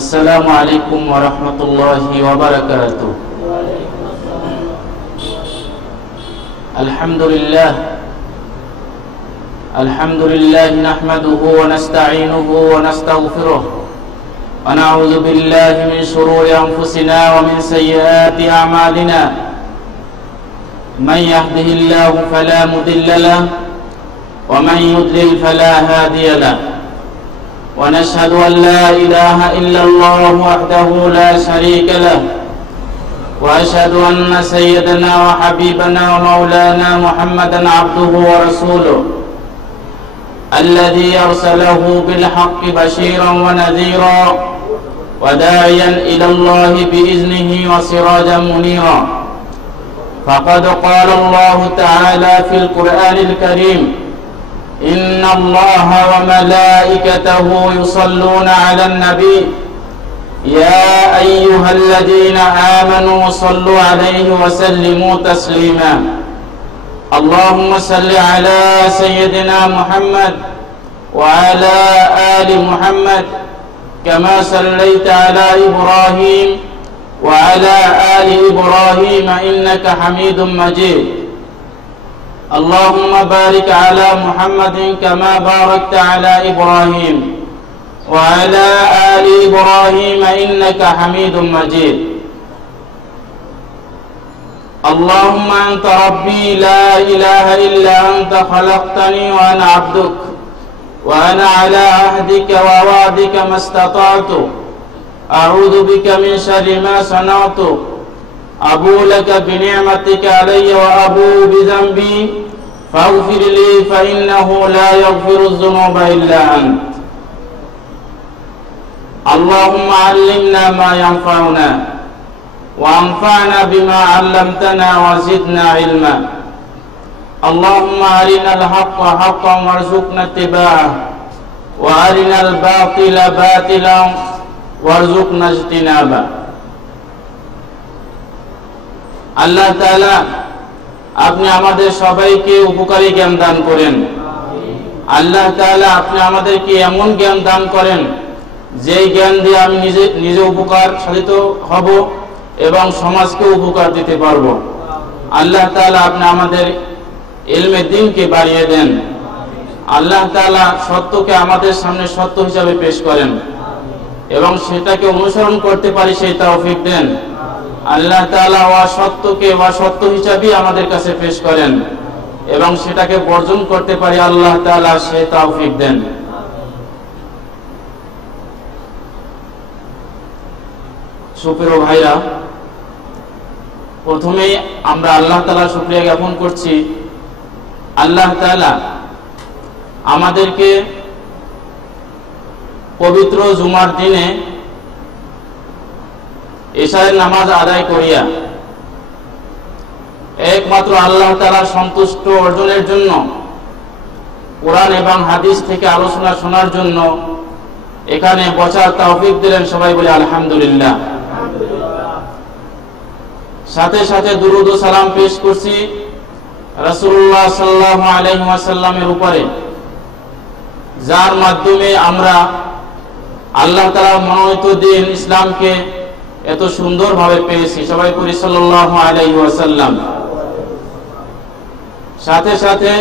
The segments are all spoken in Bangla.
আসসালামু আলাইকুম ওয়া রাহমাতুল্লাহি ওয়া বারাকাতুহু। আলহামদুলিল্লাহ নাহমাদুহু ওয়া নাস্তাঈনুহু ওয়া নাস্তাগফিরুহু ওয়া নাউযু বিল্লাহি মিন শুরুরি আনফুসিনা ওয়া মিন সাইয়্যাতি আ'মালিনা। মান ইয়াহদিহিল্লাহু ফালা মুদিল্লা লাহু ওয়া মান ইউদ্লিল ফালা হাদিয়া লাহু। ونشهد أن لا إله إلا الله وحده لا شريك له وأشهد أن سيدنا وحبيبنا ومولانا محمدا عبده ورسوله الذي أرسله بالحق بشيرا ونذيرا وداعيا إلى الله بإذنه وسراجا منيرا. فقد قال الله تعالى في القرآن الكريم: إن الله وملائكته يصلون على النبي يا أيها الذين آمنوا صلوا عليه وسلموا تسليما. اللهم صل على سيدنا محمد وعلى آل محمد كما صليت على إبراهيم وعلى آل إبراهيم إنك حميد مجيد. اللهم بارك على محمد كما باركت على إبراهيم وعلى آل إبراهيم إنك حميد مجيد. اللهم أنت ربي لا إله إلا أنت خلقتني وأنا عبدك وأنا على عهدك ووعدك ما استطعت أعوذ بك من شر ما صنعت أبو لك بنعمتك علي وأبو بذنبي فاغفر لي فإنه لا يغفر الذنوب إلا أنت. اللهم علمنا ما ينفعنا وانفعنا بما علمتنا وزدنا علما. اللهم أرنا الحق حقا وارزقنا اتباعه وأرنا الباطل باطلا وارزقنا اجتنابه. আল্লাহ তাআলা আপনি আমাদের সবাইকে উপকারী জ্ঞান দান করেন। আল্লাহ তাআলা আপনি আমাদেরকে এমন জ্ঞান দান করেন যে জ্ঞান দিয়ে আমি নিজে উপকার সাধিত হব এবং সমাজকে উপকার দিতে পারবো। আল্লাহ তাআলা আপনি আমাদের ইলমে দ্বীনকে বাড়িয়ে দেন। আল্লাহ তাআলা সত্যকে আমাদের সামনে সত্য হিসাবে পেশ করেন এবং সেটাকে অনুসরণ করতে পারি সেই তৌফিক দেন। আল্লাহ তাআলা অসত্যকে অসত্য হিসাবে আমাদের কাছে পেশ করেন এবং সেটাকে বর্জন করতে পারি আল্লাহ তাআলা সে তৌফিক দেন। সুপ্রিয় ভাইরা, প্রথমেই আমরা আল্লাহ তাআলার শুকরিয়া জ্ঞাপন করছি। আল্লাহ তাআলা আমাদেরকে পবিত্র জুমার দিনে এশারের নামাজ আদায় করিয়া একমাত্র আল্লাহ তাআলার সন্তুষ্ট অর্জনের জন্য কোরআন এবং হাদিস থেকে আলোচনা শোনার জন্য এখানে বসার তৌফিক দিলেন। সবাই বলে আলহামদুলিল্লাহ। সাথে সাথে দুরূদ ও সালাম পেশ করছি রাসূলুল্লাহ সাল্লাল্লাহু আলাইহি ওয়াসাল্লামের উপরে, যার মাধ্যমে আমরা আল্লাহ তাআলার মনোনীত দ্বীন ইসলামকে এত সুন্দরভাবে পেয়েছি। সবাই পড়ি সাল্লাল্লাহু আলাইহি ওয়াসাল্লাম। সাথে সাথে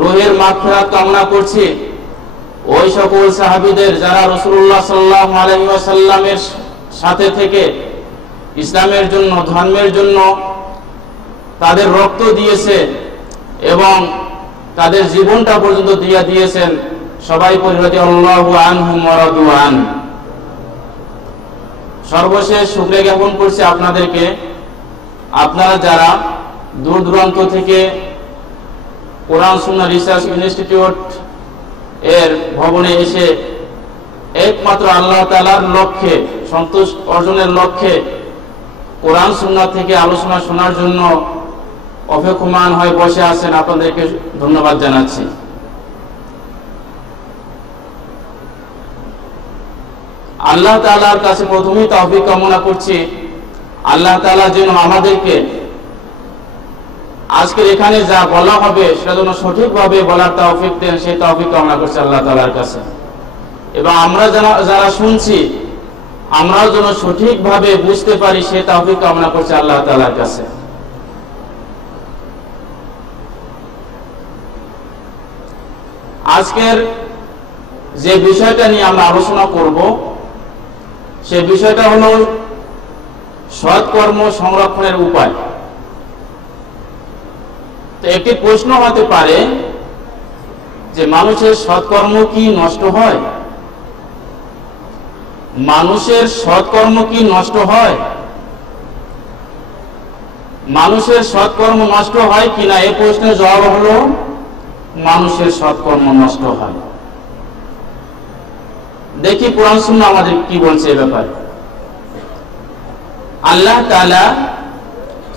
রূহের মাগফিরাত কামনা করছি ওই সকল সাহাবীদের যারা রাসূলুল্লাহ সাল্লাল্লাহু আলাইহি ওয়াসাল্লামের সাথে থেকে ইসলামের জন্য, ধর্মের জন্য তাদের রক্ত দিয়েছে এবং তাদের জীবনটা পর্যন্ত দিয়ে দিয়েছেন। সবাই পড়ি রাদিয়াল্লাহু আনহুম ওয়া রাদু আন। সর্বশেষ শুকরিয়া জ্ঞাপন করছি আপনাদেরকে, আপনারা যারা দূর দূরান্ত থেকে কোরআন সুন্নাহ রিসার্চ ইনস্টিটিউট এর ভবনে এসে একমাত্র আল্লাহ তাআলার লক্ষ্যে, সন্তোষ অর্জনের লক্ষ্যে কোরআন সুন্নাহ থেকে আলোচনা শোনার জন্য অপেক্ষমান হয়ে বসে আছেন, আপনাদেরকে ধন্যবাদ জানাচ্ছি। আল্লাহ তাআলার কাছে প্রথমেই তৌফিক কামনা করছি আল্লাহ তাআলা যেন আমাদেরকে আজকে এখানে যা বলা হবে সেটা যেন সঠিকভাবে বলার তৌফিক দেন, সেই তৌফিক কামনা করছি আল্লাহ তাআলার কাছে। এবং আমরা যারা শুনছি আমরাও যেন সঠিকভাবে বুঝতে পারি সে তৌফিক কামনা করছি আল্লাহ তাআলার কাছে। আজকের যে বিষয়টা নিয়ে আমরা আলোচনা করব সে বিষয়টা হলো সৎকর্ম সংরক্ষণের উপায়। তো একটি প্রশ্ন হতে পারে যে মানুষের সৎকর্ম কি নষ্ট হয়? মানুষের সৎকর্ম কি নষ্ট হয়? মানুষের সৎকর্ম নষ্ট হয় কিনা এই প্রশ্নের জবাব হলো মানুষের সৎকর্ম নষ্ট হয়। দেখি কোরআন সুন্নাহ আমাদের কি বলছে এই ব্যাপারে। আল্লাহ তাআলা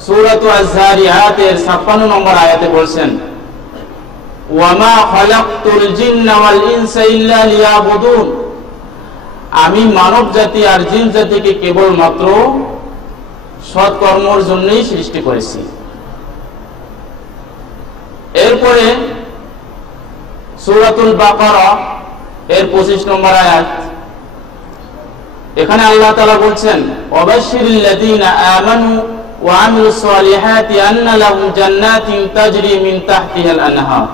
সূরাত আয-যারিয়াত এর 56 নম্বর আয়াতে বলছেন, ওয়ামা খালাকতুল জিন্না ওয়াল ইনসা ইল্লা লিয়াবুদুন, আমি মানব জাতি আর জিন জাতিকে কেবলমাত্র সৎকর্মের জন্যই সৃষ্টি করেছি। এরপরে সূরাতুল বাকারা এর 25 নম্বর আয়াত, এখানে আল্লাহ তাআলা বলছেন, ওয়াবাশশিরিল লাযীনা আমানু ওয়া আমিলুস সালিহাতি আন্না লাহুম জান্নাতিন তাজরি মিন তাহতিহাল আনহার।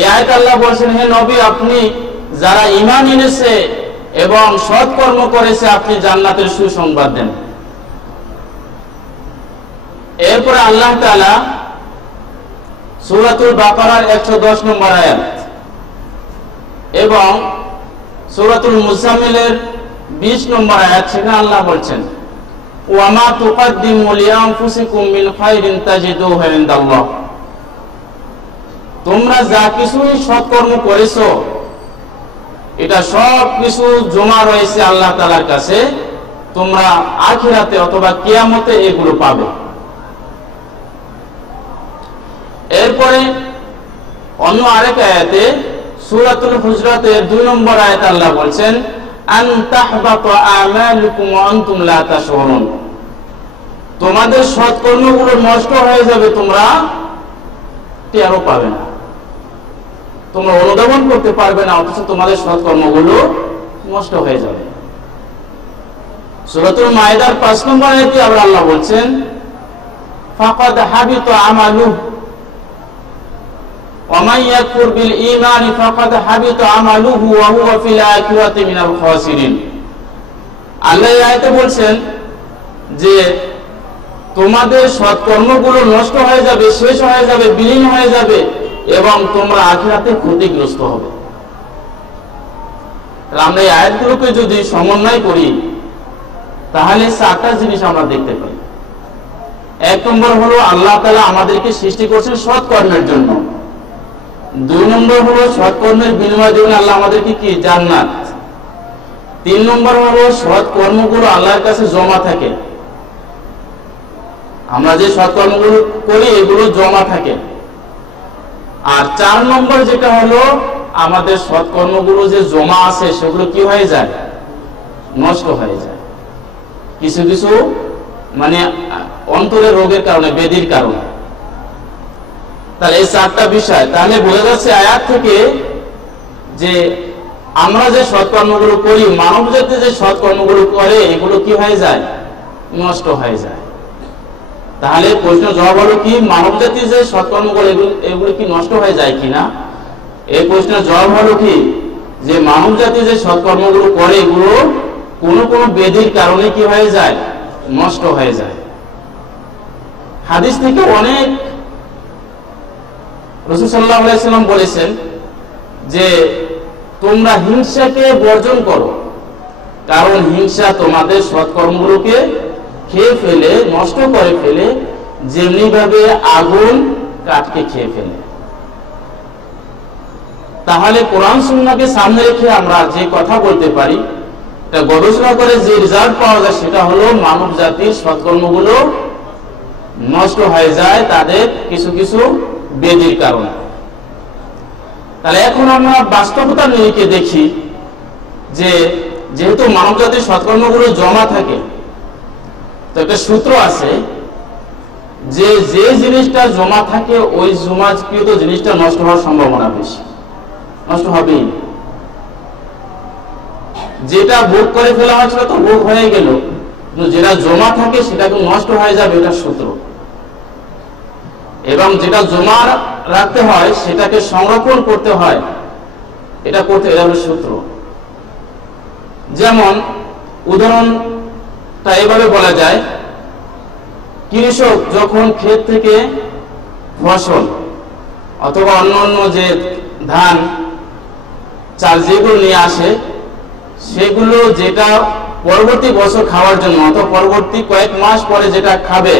এই আয়াতে আল্লাহ বলছেন, হে নবী, আপনি যারা ঈমান এনেছে এবং সৎকর্ম করেছে আপনি জান্নাতের সুসংবাদ দেন। এরপরে আল্লাহ তাআলা সূরাতুল বাকারার 110 নম্বর আয়াত এবং সূরাতুল মুজাম্মিলের 20 নম্বর আয়াত, সেখানে আল্লাহ বলছেন, ওয়ামা তুকদ্দিমু লিআনফুসিকুম মিন খায়রিন তাজিদুহু ইনদাল্লাহ, তোমরা যা কিছুই সৎকর্ম করেছো এটা সব কিছু জমা রয়েছে আল্লাহ তাআলার কাছে, তোমরা আখিরাতে অথবা কিয়ামতে এগুলো পাবে। এরপরে অন্য আরেক আয়াতে সূরাতুল হুজরাতের 2 নম্বর আয়াতে আল্লাহ বলছেন, আন তাহবাতু আমালুকুম ওয়া আনতুম লা তাশউরুন, তোমাদের সৎকর্মগুলো নষ্ট হয়ে যাবে, তোমরা টেরও পাবে না, তোমরা অনুধাবন করতে পারবে না, অথচ তোমাদের সৎকর্মগুলো নষ্ট হয়ে যাবে। সূরাতুল মায়েদার 5 নম্বর আয়াতে আবার আল্লাহ বলছেন, ফাকাদ হাবিতা আমালুহু ওয়া মান ইয়াকফুর বিল ঈমানি ফাকাদ হাবিতা আমালুহু ওয়া হুয়া ফিল আখিরাতি মিনাল খাসিরিন। আল্লাহ এই আয়াতে বলছেন যে তোমাদের সৎকর্মগুলো নষ্ট হয়ে যাবে, শেষ হয়ে যাবে, বিলীন হয়ে যাবে এবং তোমরা আখিরাতে ক্ষতিগ্রস্ত হবে। আমরা এই আয়াতগুলোকে যদি সমন্বয় করি তাহলে 4টা জিনিস আমরা দেখতে পাই। 1 নম্বর হলো আল্লাহ তাআলা আমাদেরকে সৃষ্টি করেছেন সৎকর্মের জন্য। 2 নম্বর হলো সৎকর্মের বিনিময়ে দেবেন আল্লাহ আমাদেরকে কি? জান্নাত। 3 নম্বর হলো সৎকর্মগুলো আল্লাহর কাছে জমা থাকে, আমরা যে সৎকর্মগুলো করি এগুলো জমা থাকে। আর 4 নম্বর যেটা হলো আমাদের সৎকর্মগুলো যে জমা আছে সেগুলো কি হয়ে যায়? নষ্ট হয়ে যায়, কিছু কিছু মানে অন্তরের রোগের কারণে, ব্যাধির কারণে। তাহলে এই 4টা বিষয়, তাহলে বোঝা যাচ্ছে আয়াত থেকে যে আমরা যে সৎকর্মগুলো করি, মানব জাতি যে সৎকর্মগুলো করে এগুলো কি হয়ে যায়? নষ্ট হয়ে যায়। তাহলে প্রশ্ন জবাব হলো কি, মানব জাতি যে সৎকর্মগুলো এগুলো কি নষ্ট হয়ে যায় কিনা? এই প্রশ্নের জবাব হলো কি, যে মানব জাতি যে সৎকর্মগুলো করে এগুলো কোনো কোনো ব্যাধির কারণে কি হয়ে যায়? নষ্ট হয়ে যায়। হাদিস থেকে অনেক রাসূল সাল্লাল্লাহু আলাইহি ওয়াসাল্লাম বলেছেন যে তোমরা হিংসাকে বর্জন করো, কারণ হিংসা তোমাদের সৎকর্মগুলোকে খেয়ে ফেলে, নষ্ট করে ফেলে, যেমনি ভাবে আগুন কাঠকে খেয়ে ফেলে। তাহলে কোরআন সুন্নাহকে সামনে রেখে আমরা যে কথা বলতে পারি, এটা গবেষণা করে যে রেজাল্ট পাওয়া যায় সেটা হলো মানব জাতির সৎকর্মগুলো নষ্ট হয়ে যায় তাদের কিছু কিছু ব্যাধির কারণে। তাহলে এখন আমরা বাস্তবতা নিয়ে দেখি যে যেহেতু মানব জাতির সৎকর্মগুলো জমা থাকে, তো একটা সূত্র আছে যে যে জিনিসটা জমা থাকে ওই জমাকৃত জিনিসটা নষ্ট হওয়ার সম্ভাবনা বেশি, নষ্ট হবেই। যেটা ভোগ করে ফেলা হয় সেটা তো ভোগ হয়ে গেল, কিন্তু যেটা জমা থাকে সেটা কিন্তু নষ্ট হয়ে যাবে, এটা সূত্র। এবং যেটা জমা রাখতে হয় সেটাকে সংরক্ষণ করতে হয়, এটা হলো সূত্র। যেমন উদাহরণটা এভাবে বলা যায়, কৃষক যখন ক্ষেত থেকে ফসল অথবা অন্য যে ধান চাল যেগুলো নিয়ে আসে, সেগুলো যেটা পরবর্তী বছর খাওয়ার জন্য অথবা পরবর্তী কয়েক মাস পরে যেটা খাবে,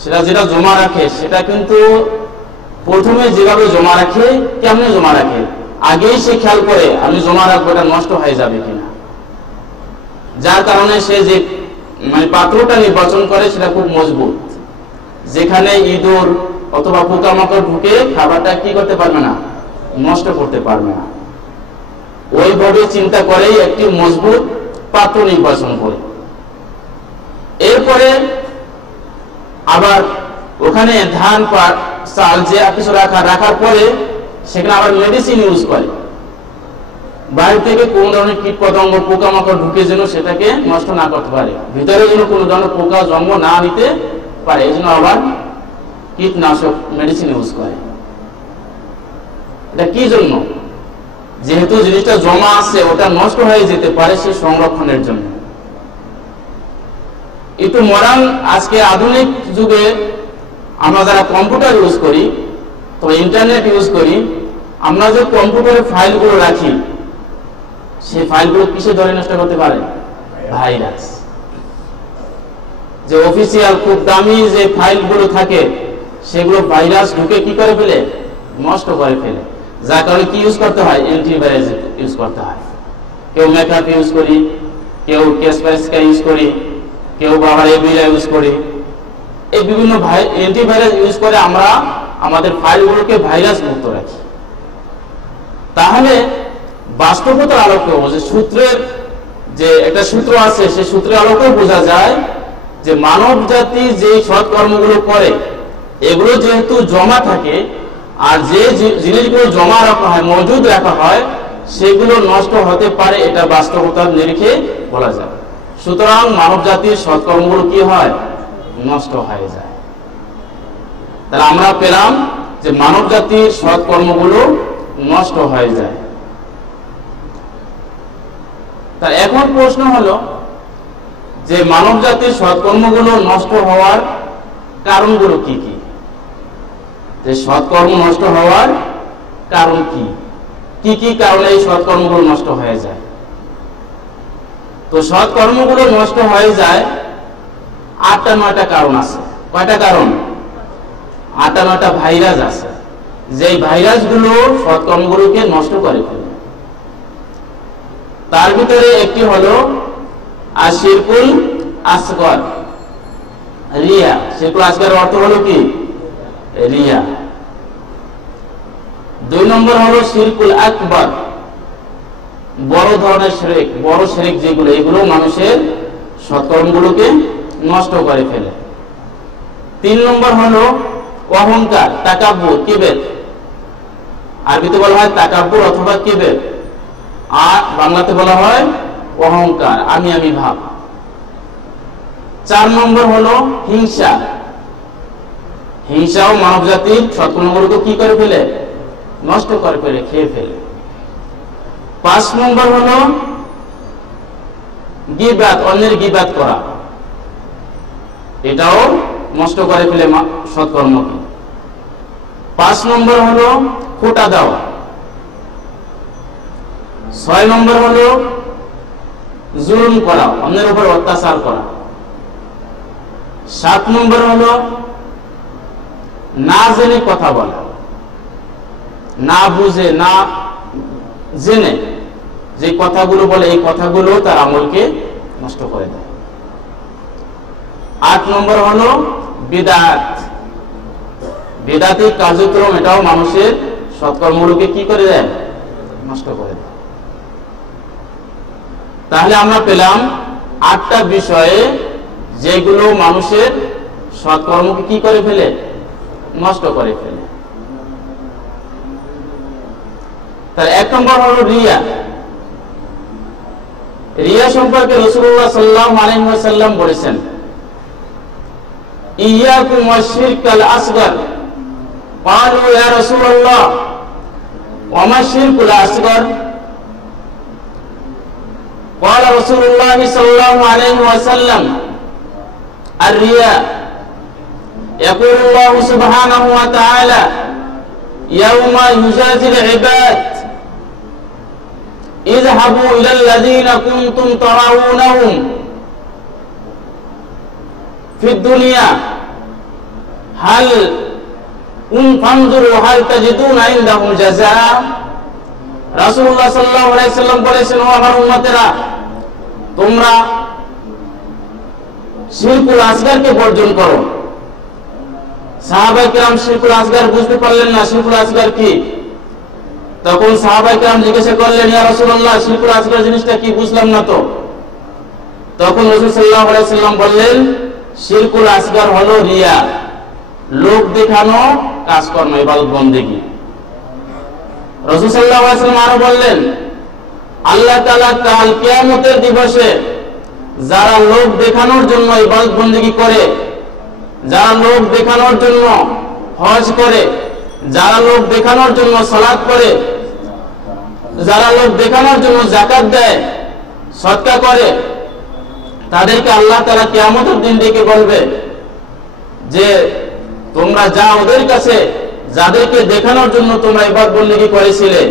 সেটা যেটা জমা রাখে, সেটা কিন্তু প্রথমে যেভাবে জমা রাখে, কেমনে জমা রাখে, আগেই সে খেয়াল করে আমি জমা রাখবো এটা নষ্ট হয়ে যাবে কিনা, যার কারণে সে যে পাত্রটা নির্বাচন করে সেটা খুব মজবুত, যেখানে ইঁদুর অথবা পোকামাকড় ঢুকে খাবারটা কি করতে পারবে না, নষ্ট করতে পারবে না। ওইভাবে চিন্তা করেই একটি মজবুত পাত্র নির্বাচন করে। এরপরে আবার ওখানে ধান পাট চাল যে কিছু রাখার পরে সেখানে আবার মেডিসিন ইউজ করে, বাইরে থেকে কোন ধরনের কীট পতঙ্গ পোকামাকড় ঢুকে যেন সেটাকে নষ্ট না করতে পারে, ভিতরে যেন কোনো ধরনের পোকা জন্ম না নিতে পারে, এই জন্য আবার কীটনাশক মেডিসিন ইউজ করে। এটা কি জন্য? যেহেতু জিনিসটা জমা আছে ওটা নষ্ট হয়ে যেতে পারে, সে সংরক্ষণের জন্য। একটু মডার্ন আজকে আধুনিক যুগে আমরা যারা কম্পিউটার ইউজ করি, তো ইন্টারনেট ইউজ করি, আমরা যে কম্পিউটারে ফাইলগুলো রাখি, সেই ফাইলগুলো কিসে ধরে নষ্ট করতে পারে? ভাইরাস। যে অফিসিয়াল খুব দামি যে ফাইলগুলো থাকে সেগুলো ভাইরাস ঢুকে কি করে ফেলে? নষ্ট করে ফেলে। যার কারণে কি ইউজ করতে হয়? অ্যান্টিভাইরাস ইউজ করতে হয়। কেউ মেকআপ ইউজ করি, কেউ ক্যাসপারস্কা ইউজ করি, কেউ আবার এবিরা ইউজ করি। এই বিভিন্ন অ্যান্টিভাইরাস ইউজ করে আমরা আমাদের ফাইলগুলোকে ভাইরাস মুক্ত রাখি। তাহলে বাস্তবতার আলোকে যে সূত্রের যে একটা সূত্র আছে, সেই সূত্রের আলোকেও বোঝা যায় যে মানব জাতি যে সৎ কর্মগুলো করে এগুলো যেহেতু জমা থাকে, আর যে জিনিসগুলো জমা রাখা হয়, মজুদ রাখা হয়, সেগুলো নষ্ট হতে পারে, এটা বাস্তবতার নিরিখে বলা যায়। সুতরাং মানব জাতির সৎকর্মগুলো কি হয়? নষ্ট হয়ে যায়। তাহলে আমরা পেলাম যে মানব জাতির সৎকর্মগুলো নষ্ট হয়ে যায়। তা এখন প্রশ্ন হলো যে মানব জাতির সৎকর্মগুলো নষ্ট হওয়ার কারণগুলো কি কি? যে সৎকর্ম নষ্ট হওয়ার কারণ কি কি কি কারণে এই সৎকর্মগুলো নষ্ট হয়ে যায়? তো সৎকর্মগুলো নষ্ট হয়ে যায় 8-9টা কারণ আছে। কয়টা কারণ? 8-9টা ভাইরাস আছে, যেই ভাইরাসগুলো সৎকর্মগুলোকে নষ্ট করে ফেলে। তার ভিতরে একটি হলো আশিরকুল আসগর, রিয়া। শিরকুল আসগরের অর্থ হলো কি? রিয়া। 2 নম্বর হলো শিরকুল আকবার, বড় ধরনের শিরক, বড় শিরক যেগুলো, এগুলো মানুষের সৎকর্মগুলোকে নষ্ট করে ফেলে। 3 নম্বর হলো অহংকার, তাকাব্বুর, কিবের। আরবিতে বলা হয় তাকাব্বুর অথবা কিবের, আর বাংলাতে বলা হয় অহংকার, আমি আমি ভাব। 4 নম্বর হলো হিংসা। হিংসাও মানব জাতির সৎকর্মগুলোকে কি করে ফেলে? নষ্ট করে ফেলে, খেয়ে ফেলে। 5 নম্বর হলো গীবাত, অন্যের গীবাত করা, এটাও নষ্ট করে ফেলে সৎকর্মকে। 5 নম্বর হলো খোঁটা দেওয়া। 6 নম্বর হলো জুলুম করা, অন্যের উপর অত্যাচার করা। 7 নম্বর হলো না জেনে কথা বলা, না বুঝে না জেনে যে কথাগুলো বলে, এই কথাগুলো তার আমলকে নষ্ট করে দেয়। 8 নম্বর হলো বিদআত, বেদাতিক কার্যক্রম, এটাও মানুষের সৎকর্মগুলোকে কি করে দেয়? নষ্ট করে দেয়। তাহলে আমরা পেলাম 8টা বিষয়ে যেগুলো মানুষের সৎকর্মকে কি করে ফেলে? নষ্ট করে ফেলে। তার 1 নম্বর হলো রিয়া। রিয়া সম্পর্কে রাসূলুল্লাহ সাল্লাল্লাহু আলাইহি ওয়াসাল্লাম বলেছেন, ইয়াকুম ওয়াশ-শিরকাল আসগর। ক্বালু ইয়া রাসূলুল্লাহ ওয়া মা শিরকুল আসগর? قال رسول الله صلى الله عليه وسلم الرياء. يقول الله سبحانه وتعالى يوم يجازي العباد اذهبوا إلى الذين كنتم ترونهم في الدنيا هل فانظروا هل تجدون عندهم جزاء. রাসূলুল্লাহ সাল্লাল্লাহু আলাইহি সাল্লাম বলেছেন, ও আমার উম্মতেরা, তোমরা শিরকুল আসগরকে বর্জন করো। সাহাবায়ে কেরাম শিরকুল আসগর বুঝতে পারলেন না শিরকুল আসগর কি। তখন সাহাবায়ে কেরাম জিজ্ঞাসা করলেন, ইয়া রাসূলুল্লাহ, শিরকুল আসগর জিনিসটা কি, বুঝলাম না তো। তখন রাসূল সাল্লাল্লাহু আলাইহি সাল্লাম বললেন, শিরকুল আসগর হলো রিয়া, লোক দেখানো কাজকর্ম, ইবাদত বন্দেগী। রাসূল সাল্লাল্লাহু আলাইহি ওয়াসাল্লাম আরো বললেন, আল্লাহ তাআলা কাল কিয়ামতের দিবসে যারা লোক দেখানোর জন্য ইবাদত বন্দেগী করে, যারা লোক দেখানোর জন্য হজ করে, যারা লোক দেখানোর জন্য সালাত করে, যারা লোক দেখানোর জন্য যাকাত দেয়, সদকা করে, তাদেরকে আল্লাহ তাআলা কিয়ামতের দিন ডেকে বলবে যে তোমরা যা ওদের কাছে, যাদেরকে দেখানোর জন্য তোমরা ইবাদত বন্দেগী করেছিলে,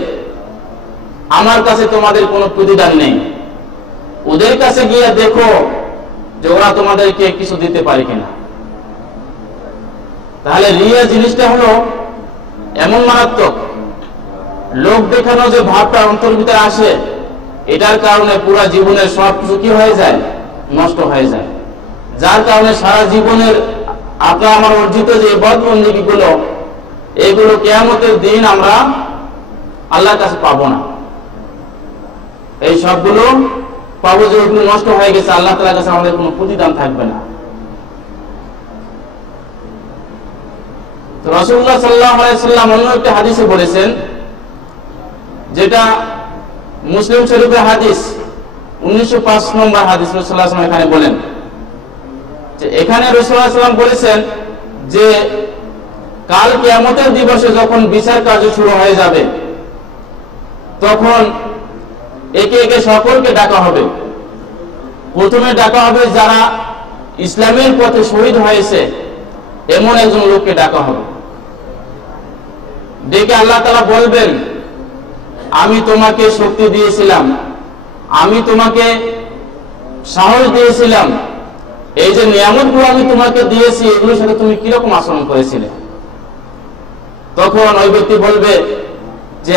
আমার কাছে তোমাদের কোনো প্রতিদান নেই, ওদের কাছে গিয়ে দেখো যে ওরা তোমাদেরকে কিছু দিতে পারে কিনা। তাহলে রিয়া জিনিসটা হলো এমন মারাত্মক, লোক দেখানো যে ভাবটা অন্তর ভিতরে আসে, এটার কারণে পুরো জীবনের সব কিছু কি হয়ে যায়, নষ্ট হয়ে যায়। যার কারণে সারা জীবনের আপনার আমার অর্জিত যে ইবাদত বন্দেগী গুলো, এগুলো কিয়ামতের দিন আমরা আল্লাহর কাছে পাবো না। এই সবগুলো পাবো যে ওগুলো নষ্ট হয়ে গেছে, আল্লাহ তাআলার কাছে আমাদের কোনো প্রতিদান থাকবে না। তো রাসূলুল্লাহ সাল্লাল্লাহু আলাইহি ওয়াসাল্লাম অন্য একটা হাদিসে বলেছেন, যেটা মুসলিম শরীফের হাদিস 1905 নম্বর হাদিস। রাসূলুল্লাহ সাল্লাল্লাহু আলাইহি ওয়াসাল্লাম এখানে বলেন যে, এখানে রাসূলুল্লাহ সাল্লাল্লাহু আলাইহি ওয়াসাল্লাম বলেছেন যে কাল কিয়ামতের দিবসে যখন বিচার কার্য শুরু হয়ে যাবে, তখন একে একে সকলকে ডাকা হবে। প্রথমে ডাকা হবে যারা ইসলামের পথে শহীদ হয়েছে, এমন একজন লোককে ডাকা হবে। ডেকে আল্লাহ তাআলা বলবেন, আমি তোমাকে শক্তি দিয়েছিলাম, আমি তোমাকে সাহস দিয়েছিলাম, এই যে নিয়ামতগুলো আমি তোমাকে দিয়েছি, এগুলোর সাথে তুমি কিরকম আচরণ করেছিলে। তখন ওই ব্যক্তি বলবে যে,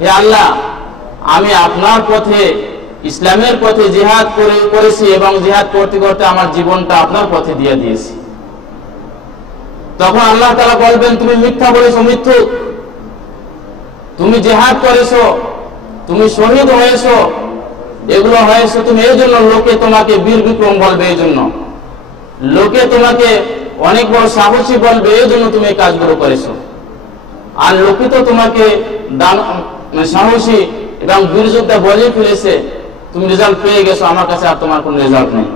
হে আল্লাহ, আমি আপনার পথে, ইসলামের পথে জিহাদ করেছি এবং জিহাদ করতে করতে আমার জীবনটা আপনার পথে দিয়ে দিয়েছি। তখন আল্লাহ তাআলা বলবেন, তুমি মিথ্যা বলেছো, মিথ্যুক, তুমি জিহাদ করেছো, তুমি শহীদ হয়েছো, এগুলো হয়েছে তুমি এই জন্য, লোকে তোমাকে বীর বিক্রম বলবে, এই জন্য লোকে তোমাকে অনেক বড় সাহসী বলবে, এই জন্য তুমি এই কাজগুলো করেছো। আর লোকে তো তোমাকে সাহসী এবং বীর যোদ্ধা বলে ফেলেছে, তুমি রেজাল্ট পেয়ে গেছো, আমার কাছে আর তোমার কোনো রেজাল্ট নেই।